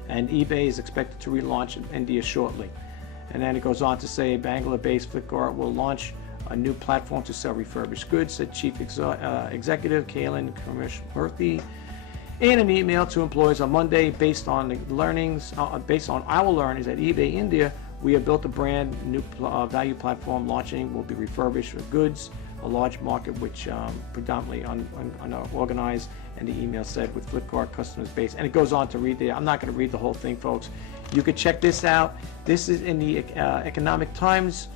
And eBay is expected to relaunch in India shortly. And then it goes on to say Bangalore-based Flipkart will launch a new platform to sell refurbished goods, said Chief Executive Kailan Murthy in an email to employees on Monday. Based on the learnings, based on our learnings at eBay India, we have built a brand new value platform launching will be refurbished with goods, a large market which predominantly unorganized. And the email said with Flipkart customers base, and it goes on to read there. I'm not going to read the whole thing, folks. You could check this out. This is in the Economic Times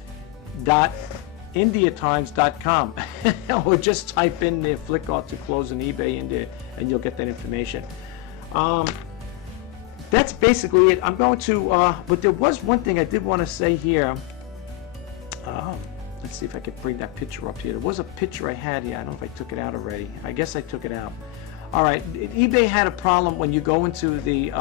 indiatimes.com or just type in there Flipkart to close an eBay in there and you'll get that information. That's basically it. I'm going to but there was one thing I did want to say here. Let's see if I can bring that picture up here. There was a picture I had here. I don't know if I took it out already. I guess I took it out. All right, eBay had a problem when you go into the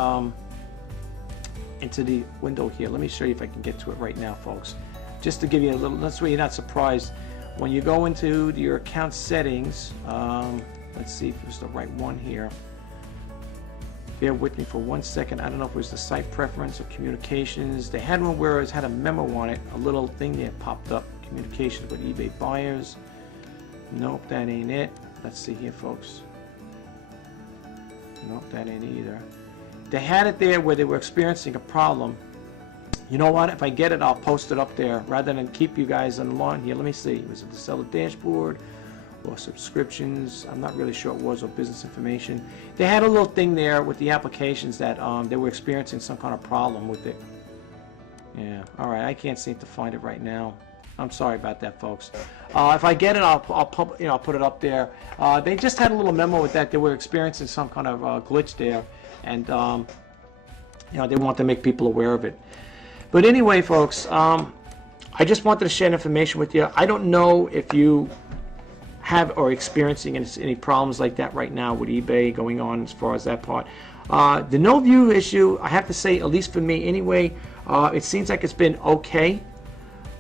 window here. Let me show you if I can get to it right now, folks. Just to give you a little, that's why you're not surprised. When you go into your account settings, let's see if it's the right one here. Bear with me for 1 second. I don't know if it was the site preference or communications. They had one where it had a memo on it, a little thing there popped up. Communications with eBay buyers. Nope, that ain't it. Let's see here, folks. Nope, that ain't either. They had it there where they were experiencing a problem. You know what? If I get it, I'll post it up there rather than keep you guys on the line here. Let me see. Was it the seller dashboard or subscriptions? I'm not really sure it was, or business information. They had a little thing there with the applications that they were experiencing some kind of problem with it. Yeah. All right. I can't seem to find it right now. I'm sorry about that, folks. If I get it, I'll put it up there. They just had a little memo with that. They were experiencing some kind of glitch there, and they want to make people aware of it. But anyway, folks, I just wanted to share information with you. I don't know if you have or experiencing any problems like that right now with eBay going on as far as that part. The no view issue, I have to say, at least for me anyway, it seems like it's been okay.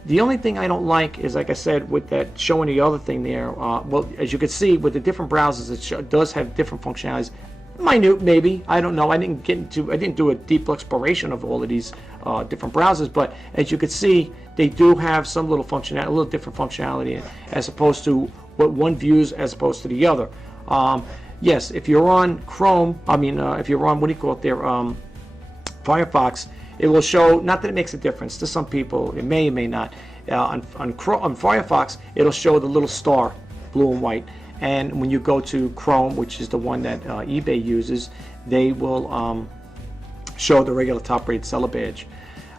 The only thing I don't like is, like I said, with that showing the other thing there, well, as you can see with the different browsers, it does have different functionalities. Minute, maybe, I don't know. I didn't do a deep exploration of all of these different browsers, but as you can see, they do have some little functionality, a little different functionality as opposed to what one views as opposed to the other. Yes, if you're on Chrome, if you're on, what do you call it there, Firefox, it will show, not that it makes a difference to some people, it may or may not. On Firefox, it'll show the little star, blue and white. And when you go to Chrome, which is the one that eBay uses, they will show the regular top-rated seller badge.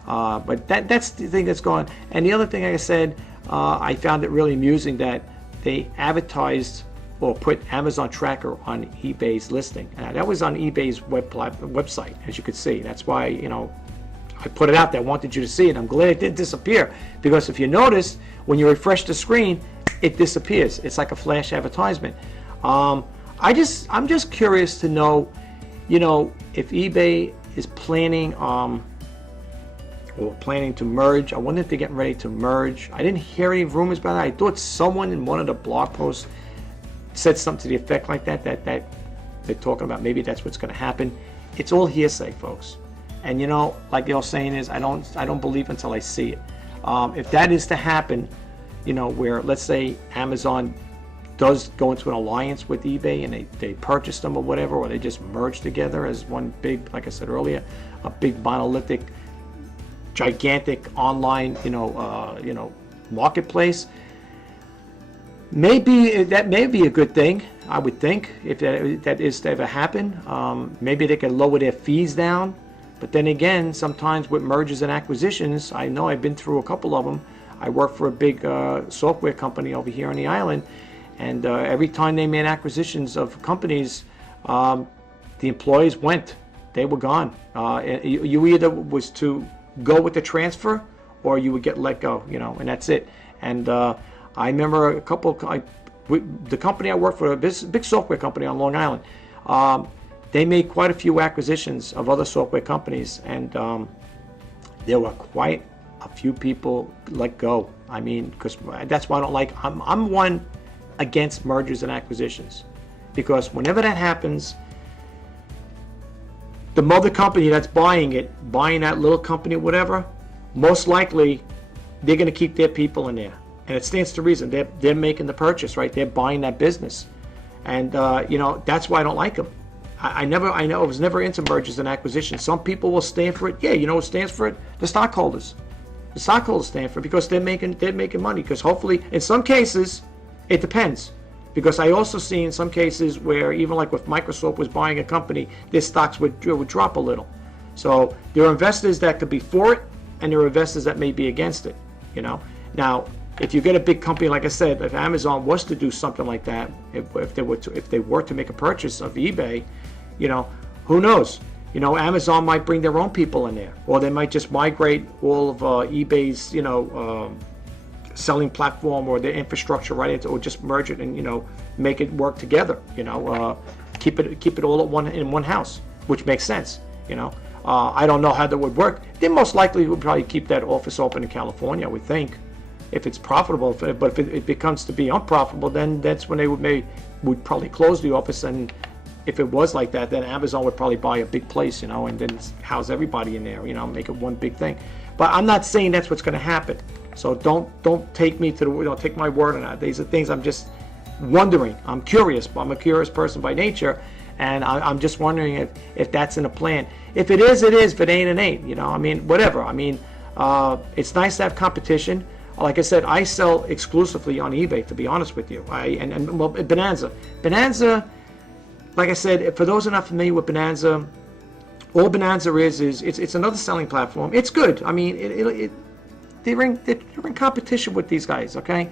But that's the thing that's going on. And the other thing, like I said, I found it really amusing that they advertised or put Amazon Tracker on eBay's listing. That was on eBay's website, as you could see. That's why, you know, I put it out there. I wanted you to see it. I'm glad it didn't disappear, because if you notice, when you refresh the screen, it disappears. It's like a flash advertisement. I'm just curious to know, you know, if eBay is planning to merge. I wonder if they're getting ready to merge. I didn't hear any rumors about that. I thought someone in one of the blog posts said something to the effect like that they're talking about maybe that's what's going to happen. It's all hearsay, folks. And you know, like the old saying is, I don't believe until I see it. If that is to happen, you know, where let's say Amazon does go into an alliance with eBay and they purchase them or whatever, or they just merge together as one big, like I said earlier, a big monolithic, gigantic online, marketplace. Maybe that may be a good thing. I would think if that is to ever happen. Maybe they can lower their fees down. But then again, sometimes with mergers and acquisitions, I know I've been through a couple of them. I work for a big software company over here on the island, and every time they made acquisitions of companies, the employees went. They were gone. You either was to go with the transfer, or you would get let go, you know, and that's it. And I remember a couple, the company I worked for, a big software company on Long Island, they made quite a few acquisitions of other software companies, and there were quite a few people let go. I mean, because that's why I don't like, I'm one against mergers and acquisitions, because whenever that happens, the mother company that's buying that little company, whatever, most likely they're going to keep their people in there. And it stands to reason. They're making the purchase, right? They're buying that business. And, that's why I don't like them. I was never into mergers and acquisitions. Some people will stand for it. Yeah, you know what stands for it? The stockholders. The stockholders stand for it because they're making money. Because hopefully, in some cases, it depends. Because I also see in some cases where even like if Microsoft was buying a company, their stocks would drop a little. So there are investors that could be for it, and there are investors that may be against it. You know. Now, if you get a big company, like I said, if Amazon was to do something like that, if they were to make a purchase of eBay, you know, who knows? You know, Amazon might bring their own people in there, or they might just migrate all of eBay's, selling platform or their infrastructure right into, or just merge it and make it work together. Keep it all in one house, which makes sense. I don't know how that would work. They most likely would probably keep that office open in California, I would think, if it's profitable. But if it becomes to be unprofitable, then that's when they would probably close the office. And if it was like that, then Amazon would probably buy a big place, and then house everybody in there, make it one big thing. But I'm not saying that's what's going to happen. So don't take me to take my word on that. These are things I'm just wondering. I'm curious. I'm a curious person by nature, and I'm just wondering if that's in a plan. If it is, it is. If it ain't, it ain't. Whatever. It's nice to have competition. Like I said, I sell exclusively on eBay, to be honest with you. Bonanza. Bonanza, like I said, for those who are not familiar with Bonanza, all Bonanza is it's another selling platform. It's good. They're in competition with these guys, okay?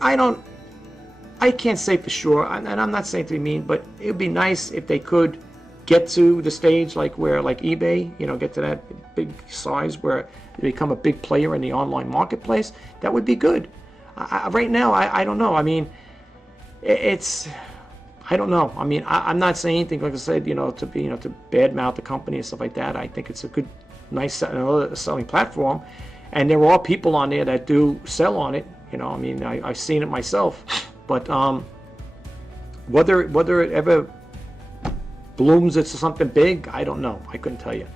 I can't say for sure, and I'm not saying to be mean, but it would be nice if they could get to the stage like eBay, get to that big size where they become a big player in the online marketplace. That would be good. Right now, I don't know. I don't know. I'm not saying anything, like I said, to badmouth the company and stuff like that. I think it's a good, nice selling platform. And there are people on there that do sell on it. I've seen it myself. But whether it ever blooms into something big, I don't know. I couldn't tell you.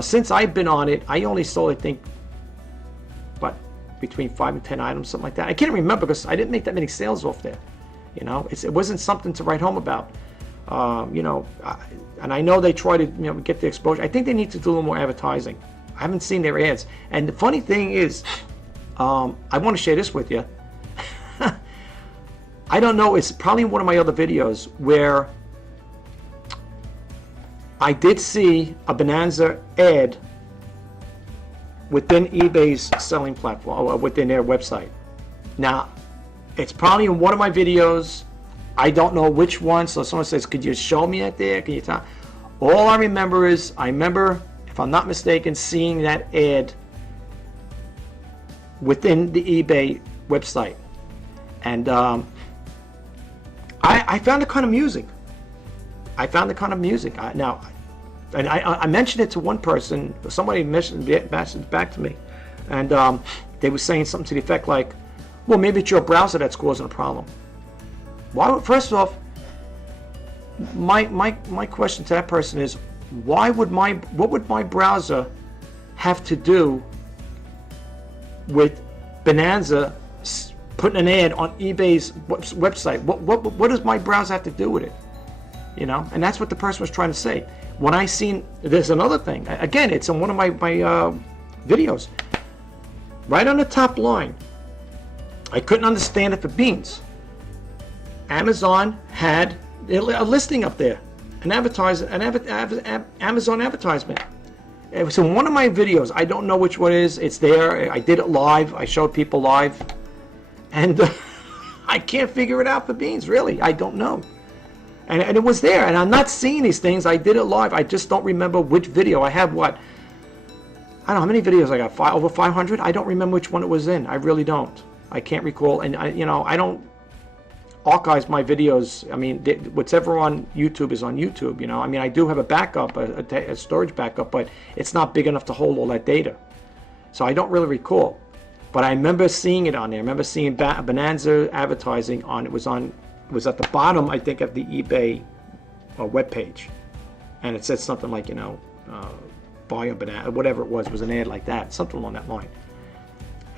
Since I've been on it, I only sold, I think, between 5 and 10 items, something like that. I can't remember because I didn't make that many sales off there. It wasn't something to write home about. And I know they try to get the exposure. I think they need to do a little more advertising. I haven't seen their ads. And the funny thing is, I want to share this with you. I don't know, it's probably one of my other videos where I did see a Bonanza ad within eBay's selling platform, or within their website. Now, it's probably in one of my videos. I don't know which one, so someone says, could you show me it there? Can you tell? All I remember is, if I'm not mistaken, seeing that ad within the eBay website. And I found it kind of amusing. I mentioned it to one person. Somebody mentioned it back to me, and they were saying something to the effect like, well, maybe it's your browser that's causing a problem. Why? First off, my question to that person is, what would my browser have to do with Bonanza putting an ad on eBay's website? What does my browser have to do with it? And that's what the person was trying to say. When I seen, there's another thing. Again, it's in one of my videos. Right on the top line, I couldn't understand it for beans. Amazon had a listing up there, Amazon advertisement. It was in one of my videos. I don't know which one it is. It's there. I did it live. I showed people live, and I can't figure it out for beans. Really, I don't know. And it was there, and I'm not seeing these things. I did it live. I just don't remember which video. I have what? I don't know how many videos I got. Over 500. I don't remember which one it was in. I really don't. I can't recall. And I don't archive my videos. I mean, whatever on YouTube is on YouTube. I mean, I do have a backup, a storage backup, but it's not big enough to hold all that data. So I don't really recall. But I remember seeing it on there. I remember seeing Bonanza advertising on. It was at the bottom, I think, of the eBay webpage, and it said something like, buy a banana, whatever it was an ad like that, something along that line.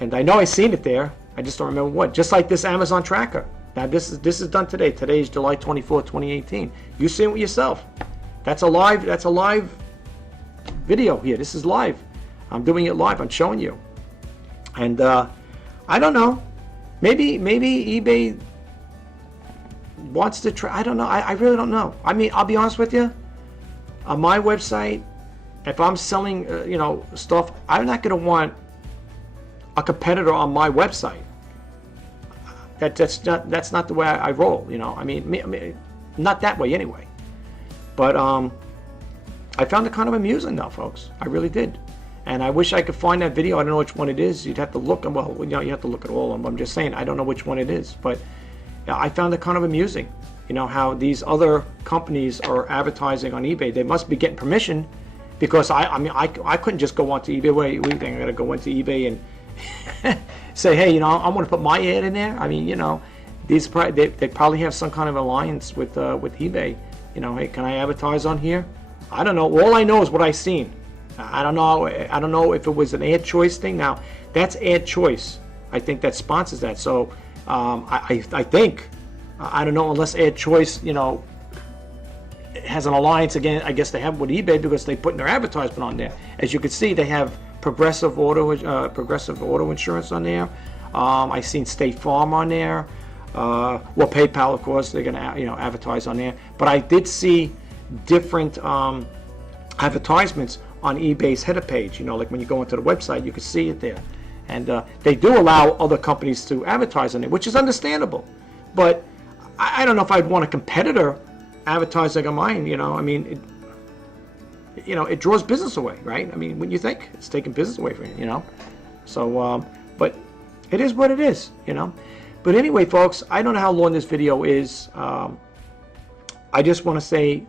And I know I seen it there. I just don't remember what. Just like this Amazon tracker. Now this is done today. Today is July 24, 2018. You see it yourself. That's a live video here. This is live. I'm doing it live. I'm showing you. And I don't know. Maybe eBay wants to try. I don't know. I really don't know. I mean, I'll be honest with you. On my website, if I'm selling, stuff, I'm not going to want a competitor on my website. That's not the way I roll. I mean, not that way anyway. But I found it kind of amusing, though, folks. I really did. And I wish I could find that video. I don't know which one it is. You'd have to look. Well, you have to look at all of them. I'm just saying, I don't know which one it is, but. I found it kind of amusing, how these other companies are advertising on eBay. They must be getting permission, because I couldn't just go onto eBay. What do you think? I got to go into eBay and say, hey, I want to put my ad in there. I mean, they probably have some kind of alliance with eBay. Hey, can I advertise on here? I don't know. All I know is what I seen. I don't know if it was an ad choice thing. Now that's ad choice. I think that sponsors that. So. I think, I don't know, unless Ad Choice, has an alliance again. I guess they have with eBay, because they put their advertisement on there. As you can see, they have Progressive Auto Insurance on there. I seen State Farm on there. Well, PayPal, of course, they're gonna advertise on there. But I did see different advertisements on eBay's header page. Like when you go into the website, you can see it there. And they do allow other companies to advertise on it, which is understandable. But I don't know if I'd want a competitor advertising on mine. I mean, it draws business away, right? I mean, when you think it's taking business away from you, So, but it is what it is, But anyway, folks, I don't know how long this video is. I just want to say,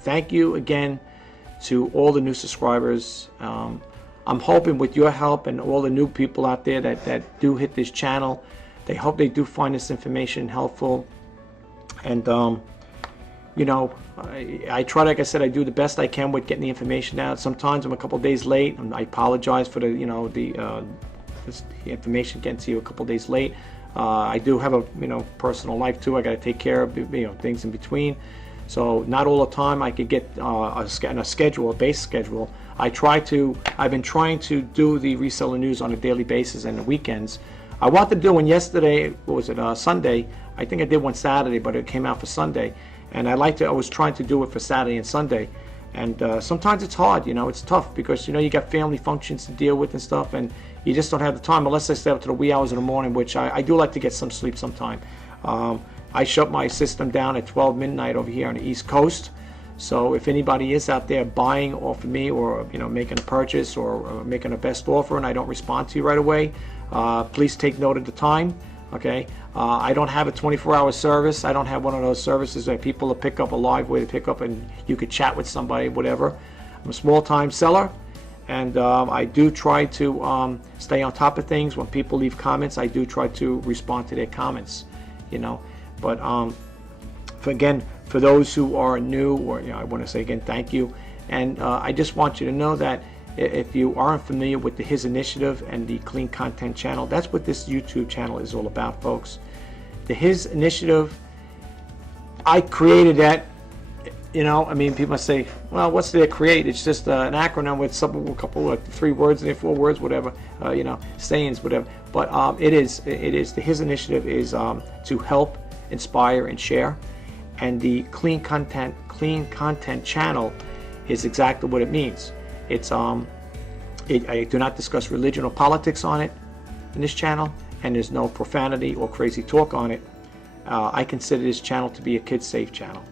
thank you again to all the new subscribers. I'm hoping with your help and all the new people out there that do hit this channel, they hope they do find this information helpful. And I try, like I said, I do the best I can with getting the information out. Sometimes I'm a couple days late, and I apologize for the information getting to you a couple days late. I do have a personal life too. I got to take care of things in between. So not all the time I could get a schedule, a base schedule. I've been trying to do the reseller news on a daily basis and the weekends. I wanted to do one yesterday, what was it, Sunday. I think I did one Saturday, but it came out for Sunday. And I was trying to do it for Saturday and Sunday. And sometimes it's hard, it's tough because, you got family functions to deal with and stuff, and you just don't have the time unless I stay up to the wee hours in the morning, which I do like to get some sleep sometime. I shut my system down at 12 midnight over here on the East Coast. So if anybody is out there buying off of me or making a purchase or making a best offer and I don't respond to you right away, please take note of the time. Okay, I don't have a 24-hour service. I don't have one of those services where people will pick up a live way to pick up and you could chat with somebody, whatever. I'm a small-time seller, and I do try to stay on top of things. When people leave comments, I do try to respond to their comments, But for those who are new, or I want to say again, thank you. And I just want you to know that if you aren't familiar with the His Initiative and the Clean Content channel, that's what this YouTube channel is all about, folks. The His Initiative, I created that. People say, well, what's there create? It's just an acronym with a couple of 3 words in it, 4 words, whatever, sayings, whatever. But it is the His Initiative is to help, inspire, and share. And the Clean Content channel is exactly what it means. It's I do not discuss religion or politics on it in this channel, and there's no profanity or crazy talk on it. I consider this channel to be a kid-safe channel.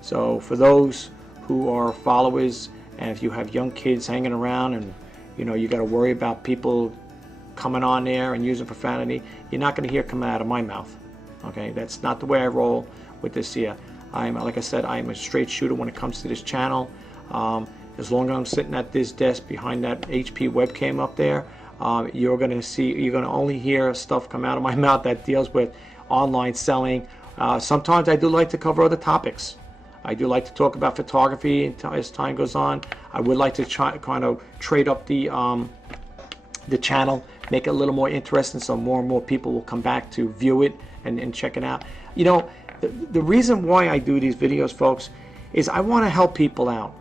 So for those who are followers, and if you have young kids hanging around and you got to worry about people coming on there and using profanity, you're not going to hear it come out of my mouth. Okay, that's not the way I roll with this here. Like I said, I'm a straight shooter when it comes to this channel. As long as I'm sitting at this desk behind that HP webcam up there, you're going to only hear stuff come out of my mouth that deals with online selling. Sometimes I do like to cover other topics. I do like to talk about photography as time goes on. I would like to kind of trade up the channel, make it a little more interesting so more and more people will come back to view it and check it out. The reason why I do these videos, folks, is I want to help people out.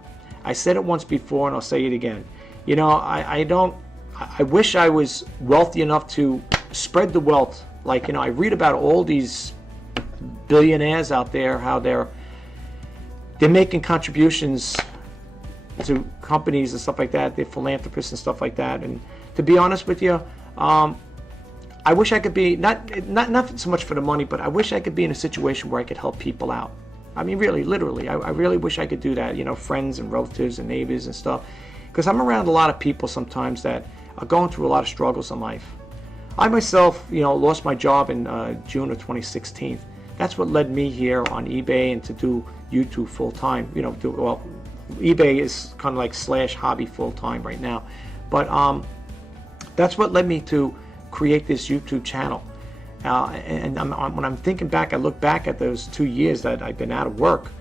I said it once before and I'll say it again. I wish I was wealthy enough to spread the wealth. Like, I read about all these billionaires out there, how they're making contributions to companies and stuff like that. They're philanthropists and stuff like that. And to be honest with you, I wish I could be, not so much for the money, but I wish I could be in a situation where I could help people out. I mean, really, literally, I really wish I could do that, friends and relatives and neighbors and stuff. Because I'm around a lot of people sometimes that are going through a lot of struggles in life. I myself, lost my job in June of 2016. That's what led me here on eBay and to do YouTube full-time. eBay is kind of like /hobby full-time right now. But that's what led me to create this YouTube channel. And when I'm thinking back, I look back at those 2 years that I've been out of work.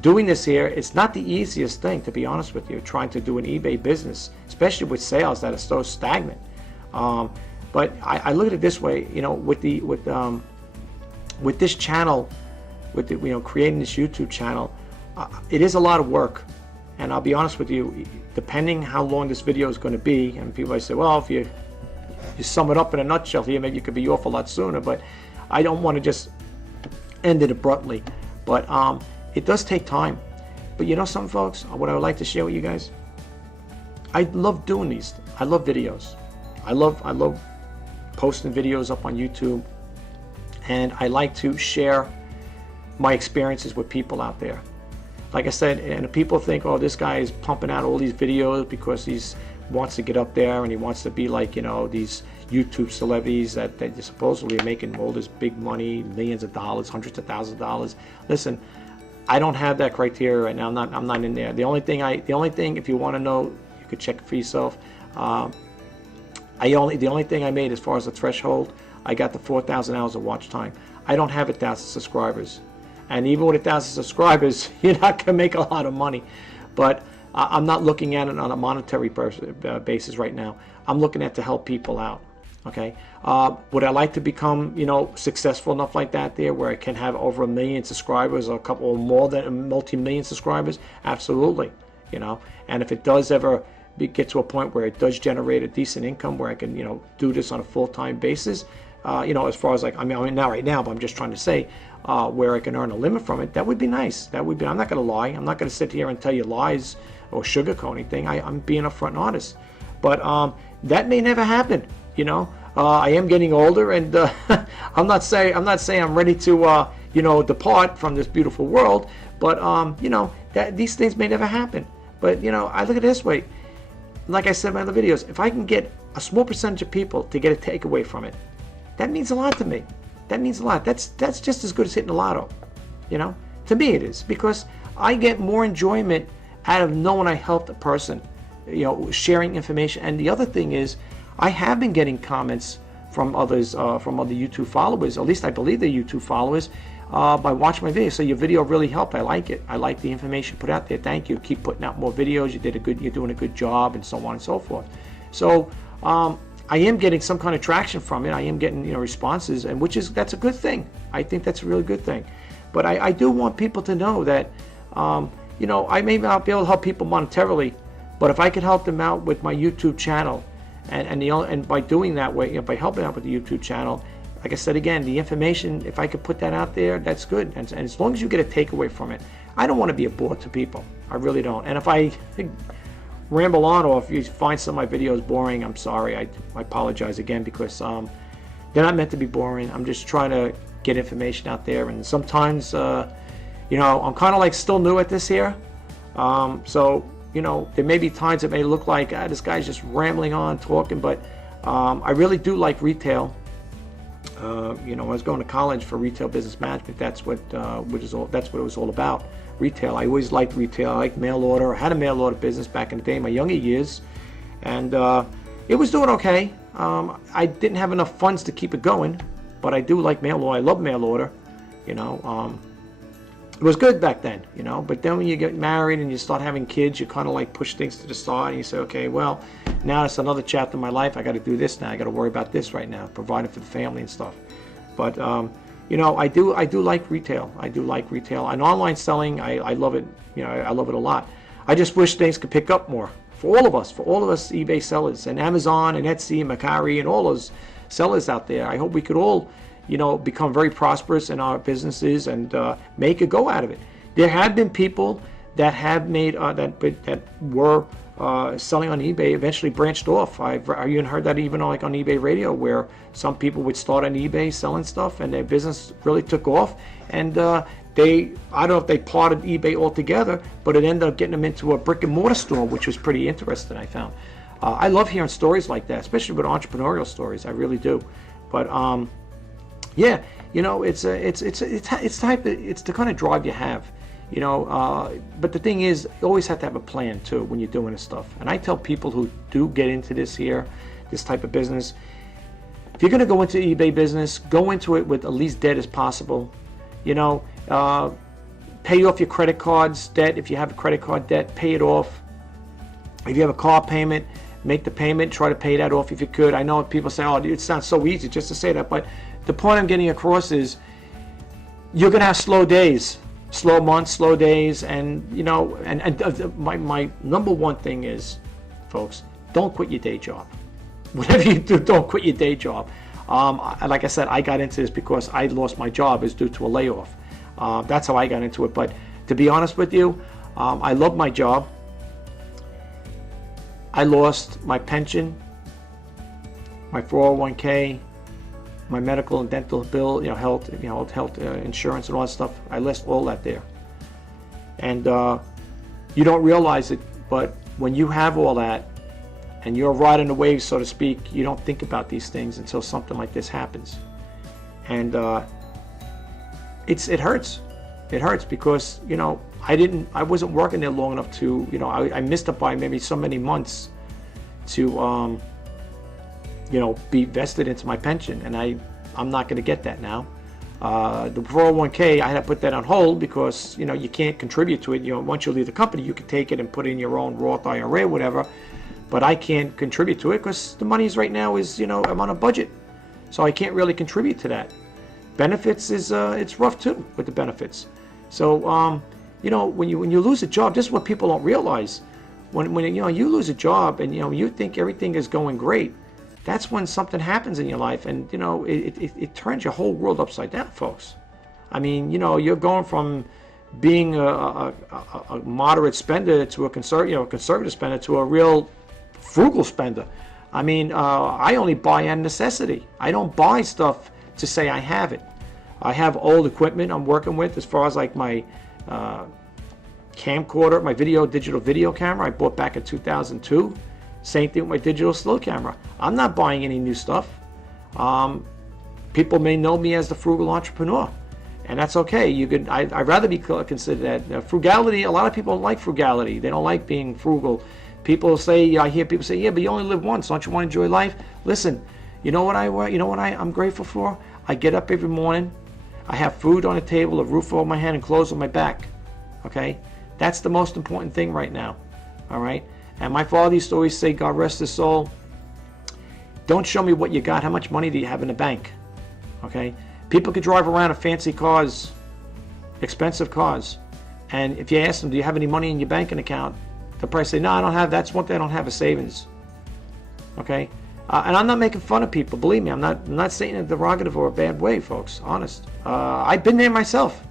Doing this here, it's not the easiest thing, to be honest with you, trying to do an eBay business, especially with sales that are so stagnant. But I look at it this way, with this channel, creating this YouTube channel, it is a lot of work. And I'll be honest with you, depending how long this video is going to be, and people might say, well, if you sum it up in a nutshell here, maybe you could be off a lot sooner, but I don't want to just end it abruptly. But it does take time. But some folks, what I would like to share with you guys, I love doing these. I love videos. I love posting videos up on YouTube, and I like to share my experiences with people out there. Like I said, and people think, oh, this guy is pumping out all these videos because he wants to get up there and he wants to be like, these YouTube celebrities that supposedly are making all this big money, millions of dollars, hundreds of thousands of dollars. Listen, I don't have that criteria right now. I'm not in there. The only thing, if you want to know, you could check it for yourself. The only thing I made as far as the threshold, I got the 4,000 hours of watch time. I don't have 1,000 subscribers. And even with 1,000 subscribers, you're not going to make a lot of money. But I'm not looking at it on a monetary basis right now. I'm looking at to help people out. Okay, would I like to become, successful enough like that there, where I can have over 1 million subscribers, or a couple or more than a multi-million subscribers? Absolutely. And if it does ever get to a point where it does generate a decent income, where I can, do this on a full-time basis, as far as like, I'm not right now, but I'm just trying to say, where I can earn a limit from it, that would be nice. That would be. I'm not going to lie. I'm not going to sit here and tell you lies or sugarcoat anything. I'm being upfront and honest. But that may never happen. I am getting older, and I'm not saying I'm ready to depart from this beautiful world. But that these things may never happen. But I look at it this way. Like I said in my other videos, if I can get a small percentage of people to get a takeaway from it, that means a lot to me. That means a lot. That's just as good as hitting the lotto. To me it is, because I get more enjoyment out of knowing I helped a person, sharing information. And the other thing is, I have been getting comments from others, from other YouTube followers, at least I believe they're YouTube followers, by watching my video. So your video really helped. I like it. I like the information put out there. Thank you. Keep putting out more videos. You're doing a good job, and so on and so forth. So I am getting some kind of traction from it. I am getting responses, and that's a good thing. I think that's a really good thing. But I do want people to know that I may not be able to help people monetarily, but if I could help them out with my YouTube channel, and by doing that way, by helping out with the YouTube channel, like I said again, the information, if I could put that out there, that's good. And as long as you get a takeaway from it, I don't want to be a bore to people. I really don't. And if I ramble on, or if you find some of my videos boring, I'm sorry. I apologize again, because they're not meant to be boring. I'm just trying to get information out there, and sometimes I'm kind of like still new at this here, so there may be times it may look like this guy's just rambling on talking, but I really do like retail. I was going to college for retail business management. That's what it was all about. Retail. I always liked retail. I liked mail order. I had a mail order business back in the day, in my younger years, and it was doing okay. I didn't have enough funds to keep it going, but I do like mail order. I love mail order. It was good back then, but then when you get married and you start having kids, you kind of like push things to the side, and you say, okay, well, now it's another chapter in my life. I got to do this now. I got to worry about this right now, providing for the family and stuff. But I do like retail. I do like retail and online selling. I love it. I love it a lot. I just wish things could pick up more for all of us eBay sellers, and Amazon and Etsy and Mercari and all those sellers out there. I hope we could all become very prosperous in our businesses and make a go out of it. There have been people that have made that were selling on eBay, eventually branched off. I've even heard that even like on eBay Radio, where some people would start on eBay selling stuff, and their business really took off. And I don't know if they parted eBay altogether, but it ended up getting them into a brick and mortar store, which was pretty interesting. I found. I love hearing stories like that, especially with entrepreneurial stories. I really do. But yeah, it's the kind of drive you have, but the thing is, you always have to have a plan too when you're doing this stuff. And I tell people who do get into this type of business, if you're going to go into eBay business, go into it with the least debt as possible. Pay off your credit cards debt. If you have a credit card debt, pay it off. If you have a car payment, make the payment, try to pay that off if you could. I know people say, oh, it sounds so easy just to say that, but the point I'm getting across is you're going to have slow days, slow months, slow days, and my number one thing is, folks, don't quit your day job. Whatever you do, don't quit your day job. Like I said, I got into this because I lost my job is due to a layoff. That's how I got into it. But to be honest with you, I love my job. I lost my pension, my 401k, my medical and dental bill, health, health insurance and all that stuff. I list all that there. And you don't realize it, but when you have all that and you're riding the wave, so to speak, you don't think about these things until something like this happens. And it hurts. It hurts because, I wasn't working there long enough to, I missed it by maybe so many months to, be vested into my pension, and I'm not going to get that now. The 401k, I had to put that on hold because, you can't contribute to it. Once you leave the company, you can take it and put it in your own Roth IRA or whatever. but I can't contribute to it because the money's right now is, I'm on a budget, so I can't really contribute to that. Benefits is it's rough too with the benefits. So when you lose a job, this is what people don't realize. When you lose a job and you think everything is going great, that's when something happens in your life, and it turns your whole world upside down, folks. I mean, you're going from being a moderate spender to a conservative spender to a real frugal spender. I mean, I only buy on necessity. I don't buy stuff to say I have it. I have old equipment I'm working with, as far as like my camcorder, my digital video camera I bought back in 2002. Same thing with my digital still camera. I'm not buying any new stuff. People may know me as the frugal entrepreneur, and that's okay. I'd rather be considered that. Frugality, a lot of people don't like frugality. They don't like being frugal. I hear people say, yeah, but you only live once. Don't you want to enjoy life? Listen, I'm grateful for? I get up every morning. I have food on the table, a roof over my head, and clothes on my back. Okay? That's the most important thing right now. All right? And my father used to always say, God rest his soul, don't show me what you got. How much money do you have in the bank? Okay? People could drive around in fancy cars, expensive cars. And if you ask them, do you have any money in your banking account? They'll probably say, no, I don't have. That's one thing, I don't have a savings. Okay? And I'm not making fun of people. Believe me, I'm not saying it in a derogative or a bad way, folks. Honest. I've been there myself.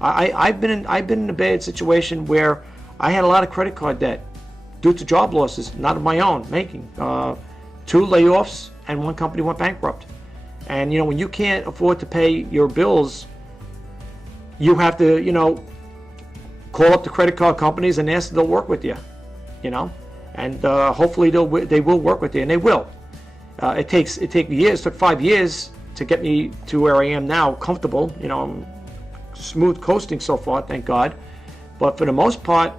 I've been in a bad situation where I had a lot of credit card debt due to job losses, not of my own making. 2 layoffs and 1 company went bankrupt. And when you can't afford to pay your bills, you have to call up the credit card companies and ask them to work with you. And hopefully they will work with you, and they will. It takes years. It took 5 years to get me to where I am now, comfortable. I'm smooth coasting so far, thank God. But for the most part,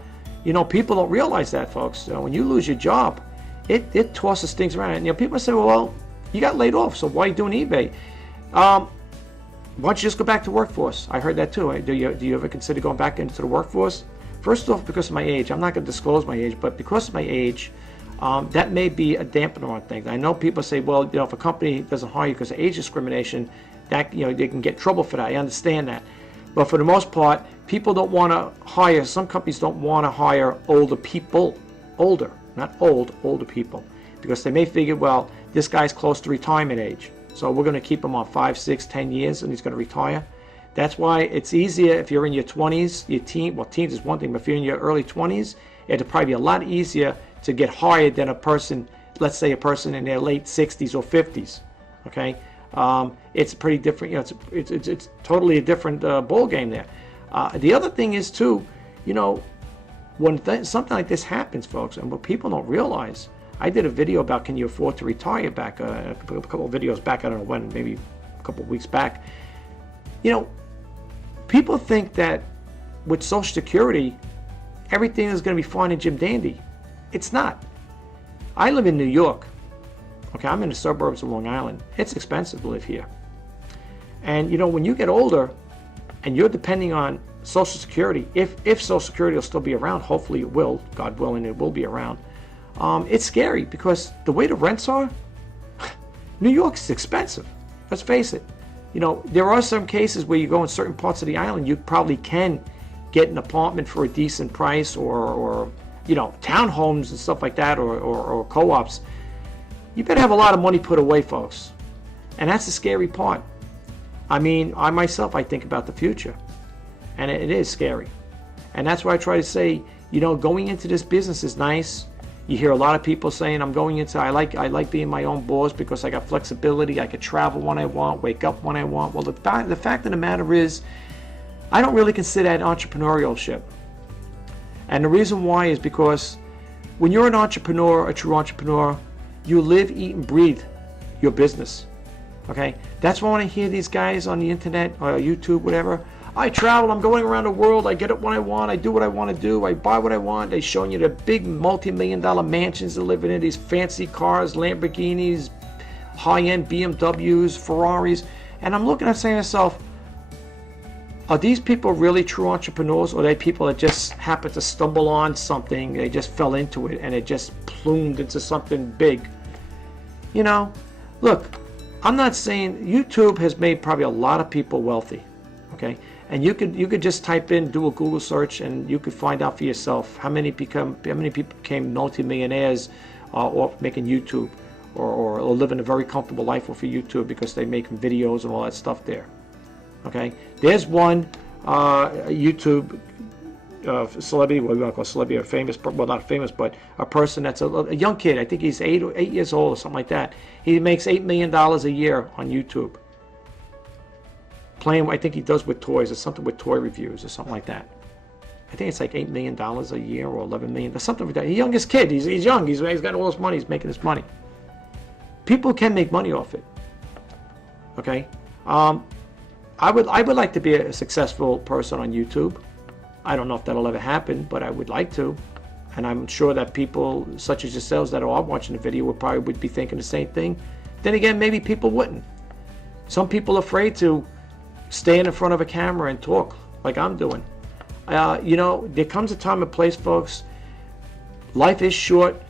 people don't realize that, folks. When you lose your job, it tosses things around. And people say, well, you got laid off, so why are you doing eBay? Why don't you just go back to workforce? I heard that too. Do you ever consider going back into the workforce? First off, because of my age. I'm not going to disclose my age, but because of my age, that may be a dampener on things. I know people say, well, if a company doesn't hire you because of age discrimination, that they can get in trouble for that. I understand that. But for the most part, people don't want to hire, some companies don't want to hire older people. Older, not old, older people. Because they may figure, well, this guy's close to retirement age, so we're going to keep him on 5, 6, 10 years and he's going to retire. That's why it's easier if you're in your 20s, teens is one thing, but if you're in your early 20s, it'll probably be a lot easier to get hired than a person, let's say a person in their late 60s or 50s. Okay, it's pretty different. It's totally a different ball game there. The other thing is too, when something like this happens, folks, and what people don't realize. I did a video about can you afford to retire back, a couple of videos back, I don't know when, maybe a couple of weeks back. People think that with Social Security, everything is going to be fine and Jim Dandy. It's not. I live in New York. Okay, I'm in the suburbs of Long Island. It's expensive to live here. And when you get older and you're depending on Social Security, if Social Security will still be around, hopefully it will, God willing, it will be around. It's scary because the way the rents are, New York's expensive. Let's face it. There are some cases where you go in certain parts of the island, you probably can get an apartment for a decent price, or townhomes and stuff like that, or co-ops. You better have a lot of money put away, folks. And that's the scary part. I mean, I myself, I think about the future. And it is scary. And that's why I try to say, going into this business is nice. You hear a lot of people saying, I like being my own boss because I got flexibility. I could travel when I want, wake up when I want. Well, the fact of the matter is, I don't really consider that entrepreneurship. And the reason why is because when you're an entrepreneur, a true entrepreneur, you live, eat, and breathe your business. Okay? That's why when I hear these guys on the internet or YouTube, whatever, I travel, I'm going around the world, I get up when I want, I do what I want to do, I buy what I want. They're showing you the big multi-million-dollar mansions they're living in, these fancy cars, Lamborghinis, high-end BMWs, Ferraris. And I'm looking at saying to myself, are these people really true entrepreneurs, or are they people that just happen to stumble on something, they just fell into it, and it just plumed into something big? You know, look, I'm not saying YouTube has made probably a lot of people wealthy, okay? And you could just type in, do a Google search, and you could find out for yourself how many people became multimillionaires off making YouTube, or living a very comfortable life off of YouTube because they're making videos and all that stuff there. Okay, there's one YouTube celebrity, what we want to call celebrity, or famous, well, not famous, but a person that's a young kid. I think he's 8 years old or something like that. He makes $8 million a year on YouTube. Playing, I think he does with toys, or something with toy reviews or something like that. I think it's like $8 million a year or $11 million, or something like that. He's the youngest kid. He's young. He's got all this money. He's making this money. People can make money off it. Okay. I would like to be a successful person on YouTube. I don't know if that'll ever happen, but I would like to. And I'm sure that people such as yourselves that are watching the video would be thinking the same thing. Then again, maybe people wouldn't. Some people are afraid to stand in front of a camera and talk like I'm doing. You know, there comes a time and place, folks. Life is short,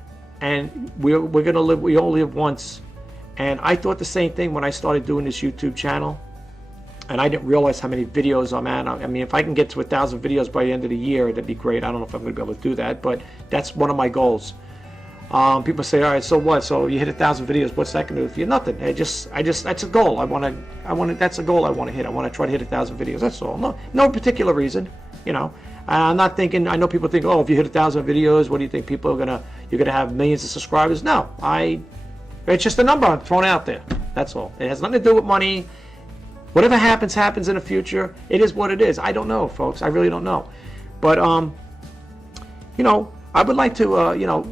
and we're gonna live. We only live once. And I thought the same thing when I started doing this YouTube channel. And I didn't realize how many videos I'm at. I mean, if I can get to 1,000 videos by the end of the year, that'd be great. I don't know if I'm going to be able to do that, but that's one of my goals. People say, all right, so what? So you hit 1,000 videos. What's that going to do for you? Nothing. That's a goal. That's a goal I want to hit. I want to try to hit 1,000 videos. That's all. No particular reason. You know, I'm not thinking. I know people think, oh, if you hit 1,000 videos, what do you think? You're gonna have millions of subscribers? No, it's just a number I'm throwing out there. That's all. It has nothing to do with money. Whatever happens in the future. It is what it is. I don't know, folks. I really don't know. But, you know, I would like to, you know,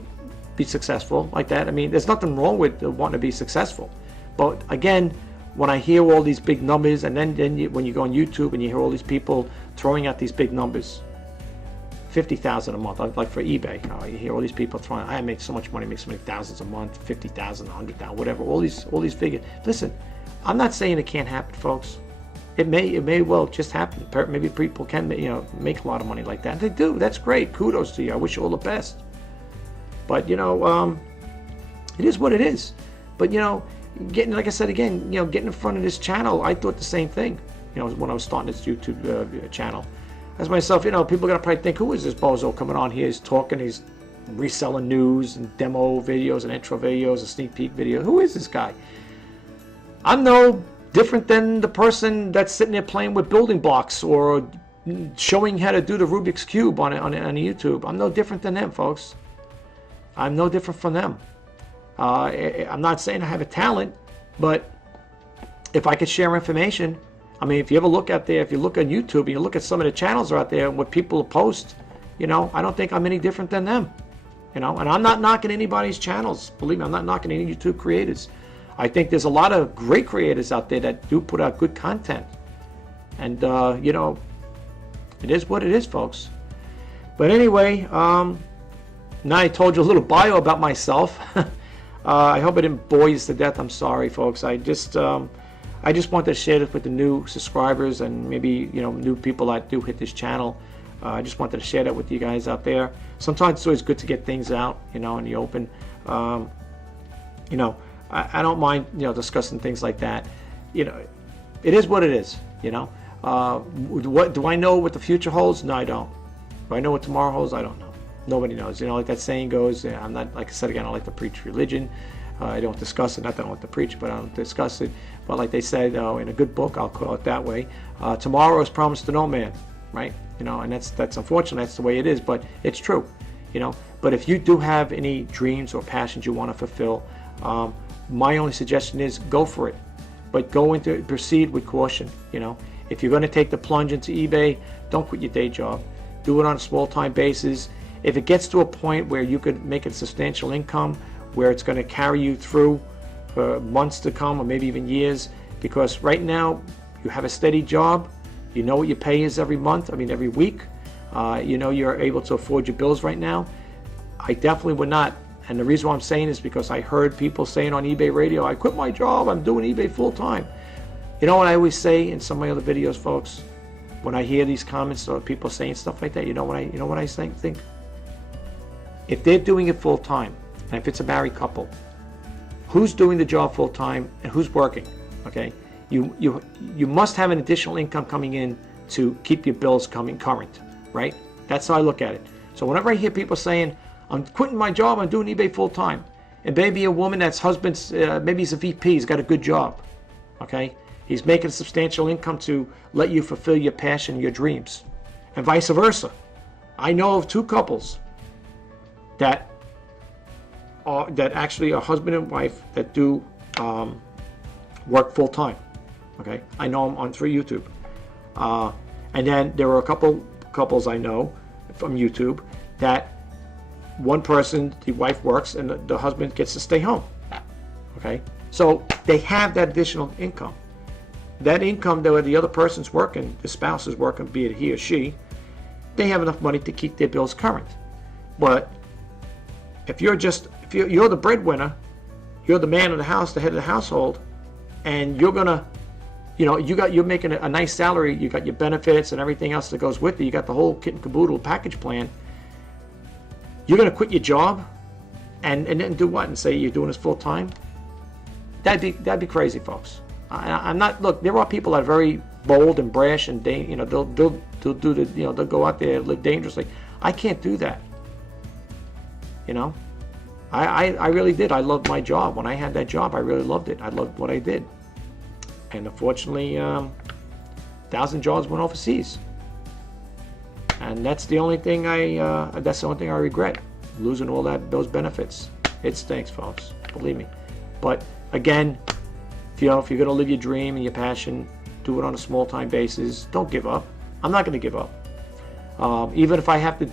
be successful like that. I mean, there's nothing wrong with wanting to be successful. But, again, when I hear all these big numbers, and then when you go on YouTube and you hear all these people throwing out these big numbers, 50,000 a month, like for eBay, you hear all these people throwing, I make so much money, make so many thousands a month, 50,000, 100,000, whatever, all these figures. Listen, I'm not saying it can't happen, folks. It may well just happen. Maybe people can, you know, make a lot of money like that. They do. That's great. Kudos to you. I wish you all the best. But you know, it is what it is. But you know, like I said again, you know, getting in front of this channel, I thought the same thing. You know, when I was starting this YouTube channel, as myself, you know, people are gonna probably think, who is this bozo coming on here? He's talking, he's reselling news and demo videos and intro videos and sneak peek videos. Who is this guy? I'm no different than the person that's sitting there playing with building blocks or showing how to do the Rubik's Cube on YouTube. I'm no different than them, folks. I'm no different from them. I'm not saying I have a talent, but if I could share information, I mean, if you ever look out there, if you look on YouTube and you look at some of the channels out there and what people post, you know, I don't think I'm any different than them. You know, and I'm not knocking anybody's channels. Believe me, I'm not knocking any YouTube creators. I think there's a lot of great creators out there that do put out good content. And, you know, it is what it is, folks. But anyway, now I told you a little bio about myself. I hope I didn't bore you to death. I'm sorry, folks. I just wanted to share this with the new subscribers and maybe, you know, new people that do hit this channel. I just wanted to share that with you guys out there. Sometimes it's always good to get things out, you know, in the open. You know, I don't mind, you know, discussing things like that. You know, it is what it is, you know. What do I know what the future holds? No, I don't. Do I know what tomorrow holds? I don't know. Nobody knows. You know, like that saying goes, I'm not, like I said again, I don't like to preach religion. I don't discuss it. Not that I don't like to preach, but I don't discuss it. But like they said in a good book, I'll call it that way, tomorrow is promised to no man, right? You know, and that's unfortunate. That's the way it is, but it's true, you know. But if you do have any dreams or passions you want to fulfill, my only suggestion is go for it, but proceed with caution. You know, if you're going to take the plunge into eBay, don't quit your day job. Do it on a small-time basis. If it gets to a point where you could make a substantial income, where it's going to carry you through for months to come, or maybe even years, because right now you have a steady job, you know what your pay is every month, every week, you know you're able to afford your bills right now. I definitely would not. And the reason why I'm saying is because I heard people saying on eBay radio, I quit my job, I'm doing eBay full time. You know what I always say in some of my other videos, folks? when I hear these comments or people saying stuff like that, you know what I think? If they're doing it full time, and if it's a married couple, who's doing the job full time and who's working? Okay, you must have an additional income coming in to keep your bills coming current, right? That's how I look at it. So whenever I hear people saying, I'm quitting my job, I'm doing eBay full time, and maybe a woman that's husband's, maybe he's a VP, he's got a good job, okay? He's making a substantial income to let you fulfill your passion, your dreams, and vice versa. I know of 2 couples that actually are husband and wife that do work full time. Okay, I know them on through YouTube, and then there are a couple couples I know from YouTube that one person, the wife works and the husband gets to stay home. Okay, so they have that additional income. That income that the other person's working, the spouse is working, be it he or she, they have enough money to keep their bills current. But if you're the breadwinner, you're the man of the house, the head of the household, and you're gonna, you're making a nice salary, you got your benefits and everything else that goes with it, you got the whole kit and caboodle package plan. You're gonna quit your job and then do what? And say you're doing this full time? That'd be crazy, folks. I'm not. Look, there are people that are very bold and brash, and they'll do the, they'll go out there and live dangerously. I can't do that. I really did. I loved my job. When I had that job, I really loved it. I loved what I did. And unfortunately, 1,000 jobs went overseas. And that's the only thing I regret, losing all those benefits. It stinks, folks. Believe me. But again, if you're going to live your dream and your passion, do it on a small-time basis. Don't give up. I'm not going to give up. Even if I have to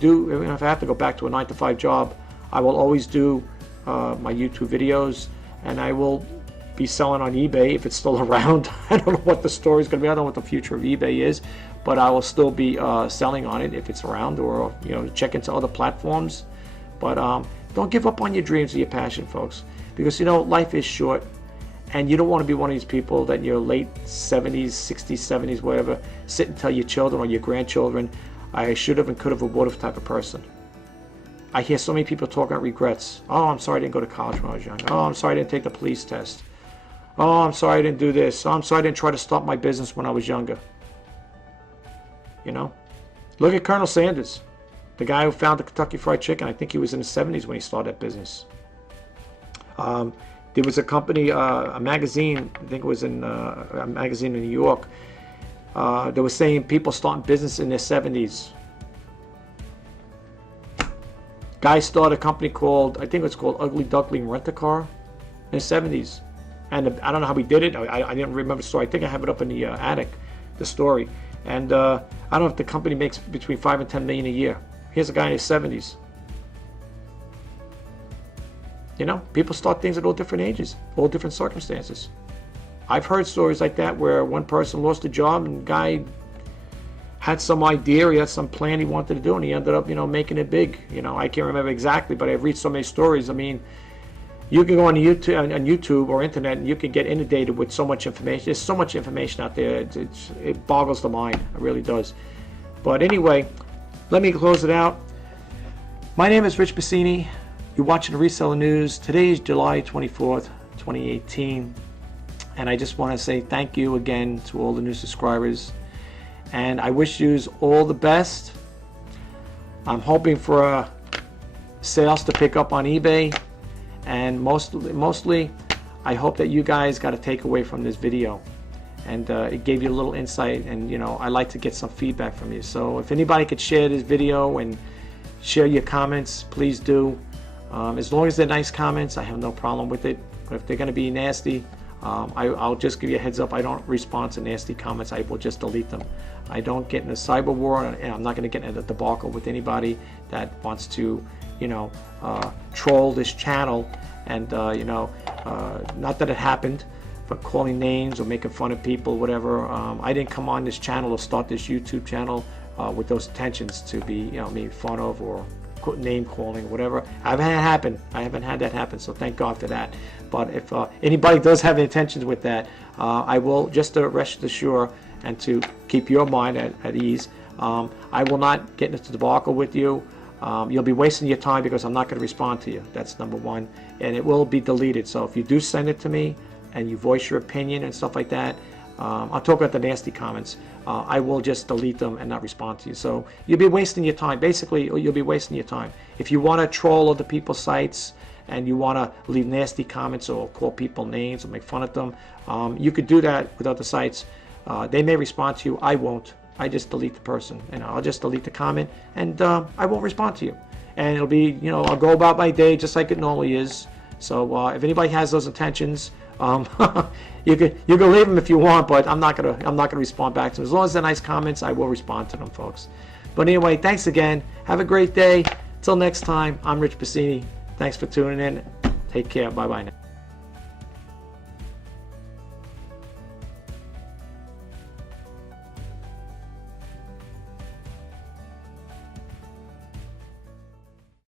go back to a 9-to-5 job, I will always do my YouTube videos, and I will be selling on eBay if it's still around. I don't know what the story is going to be. I don't know what the future of eBay is, but I will still be selling on it if it's around, or check into other platforms. But don't give up on your dreams or your passion, folks, because life is short. And you don't want to be one of these people that in your late 70s, 60s, 70s, whatever, sit and tell your children or your grandchildren, I should have and could have, or would have type of person. I hear so many people talk about regrets. Oh, I'm sorry I didn't go to college when I was young. Oh, I'm sorry I didn't take the police test. Oh, I'm sorry I didn't do this. Oh, I'm sorry I didn't try to start my business when I was younger. Look at Colonel Sanders, the guy who founded Kentucky Fried Chicken. I think he was in his 70s when he started that business. There was a company, a magazine, I think it was in a magazine in New York, that was saying people starting business in their 70s. Guy started a company called, I think it was called Ugly Duckling Rent-A-Car in his 70s. And I don't know how he did it. I didn't remember the story. I think I have it up in the attic, the story. And I don't know if the company makes between $5 and $10 million a year. Here's a guy in his 70s. People start things at all different ages, all different circumstances. I've heard stories like that where one person lost a job and the guy had some idea, he had some plan he wanted to do, and he ended up, making it big. I can't remember exactly, but I've read so many stories. I mean, you can go on YouTube or internet, and you can get inundated with so much information. There's so much information out there. It boggles the mind. It really does. But anyway, let me close it out. My name is Rjpasini. You're watching the Reseller News. Today is July 24th, 2018. And I just want to say thank you again to all the new subscribers. And I wish you all the best. I'm hoping for sales to pick up on eBay. And mostly, I hope that you guys got a takeaway from this video. And it gave you a little insight. And, I like to get some feedback from you. So if anybody could share this video and share your comments, please do. As long as they're nice comments, I have no problem with it. But if they're going to be nasty, I'll just give you a heads up. I don't respond to nasty comments. I will just delete them. I don't get in a cyber war, and I'm not going to get in a debacle with anybody that wants to, troll this channel. And, not that it happened, but calling names or making fun of people, whatever. I didn't come on this channel or start this YouTube channel with those intentions to be, made fun of or name calling or whatever. I haven't had that happen, so thank God for that. But if anybody does have intentions with that, I will, just to rest assured, and to keep your mind at ease. I will not get into the debacle with you. You'll be wasting your time because I'm not going to respond to you. That's number one. And it will be deleted. So if you do send it to me and you voice your opinion and stuff like that, I'll talk about the nasty comments. I will just delete them and not respond to you. So you'll be wasting your time. Basically, you'll be wasting your time. If you want to troll other people's sites and you want to leave nasty comments or call people names or make fun of them, you could do that with other sites. They may respond to you. I won't. I just delete the person, and I'll just delete the comment, and I won't respond to you. And it'll be, you know, I'll go about my day just like it normally is. So if anybody has those intentions, you can leave them if you want, but I'm not gonna respond back to them. As long as they're nice comments, I will respond to them, folks. But anyway, thanks again. Have a great day. Till next time, I'm Rjpasini. Thanks for tuning in. Take care. Bye bye now.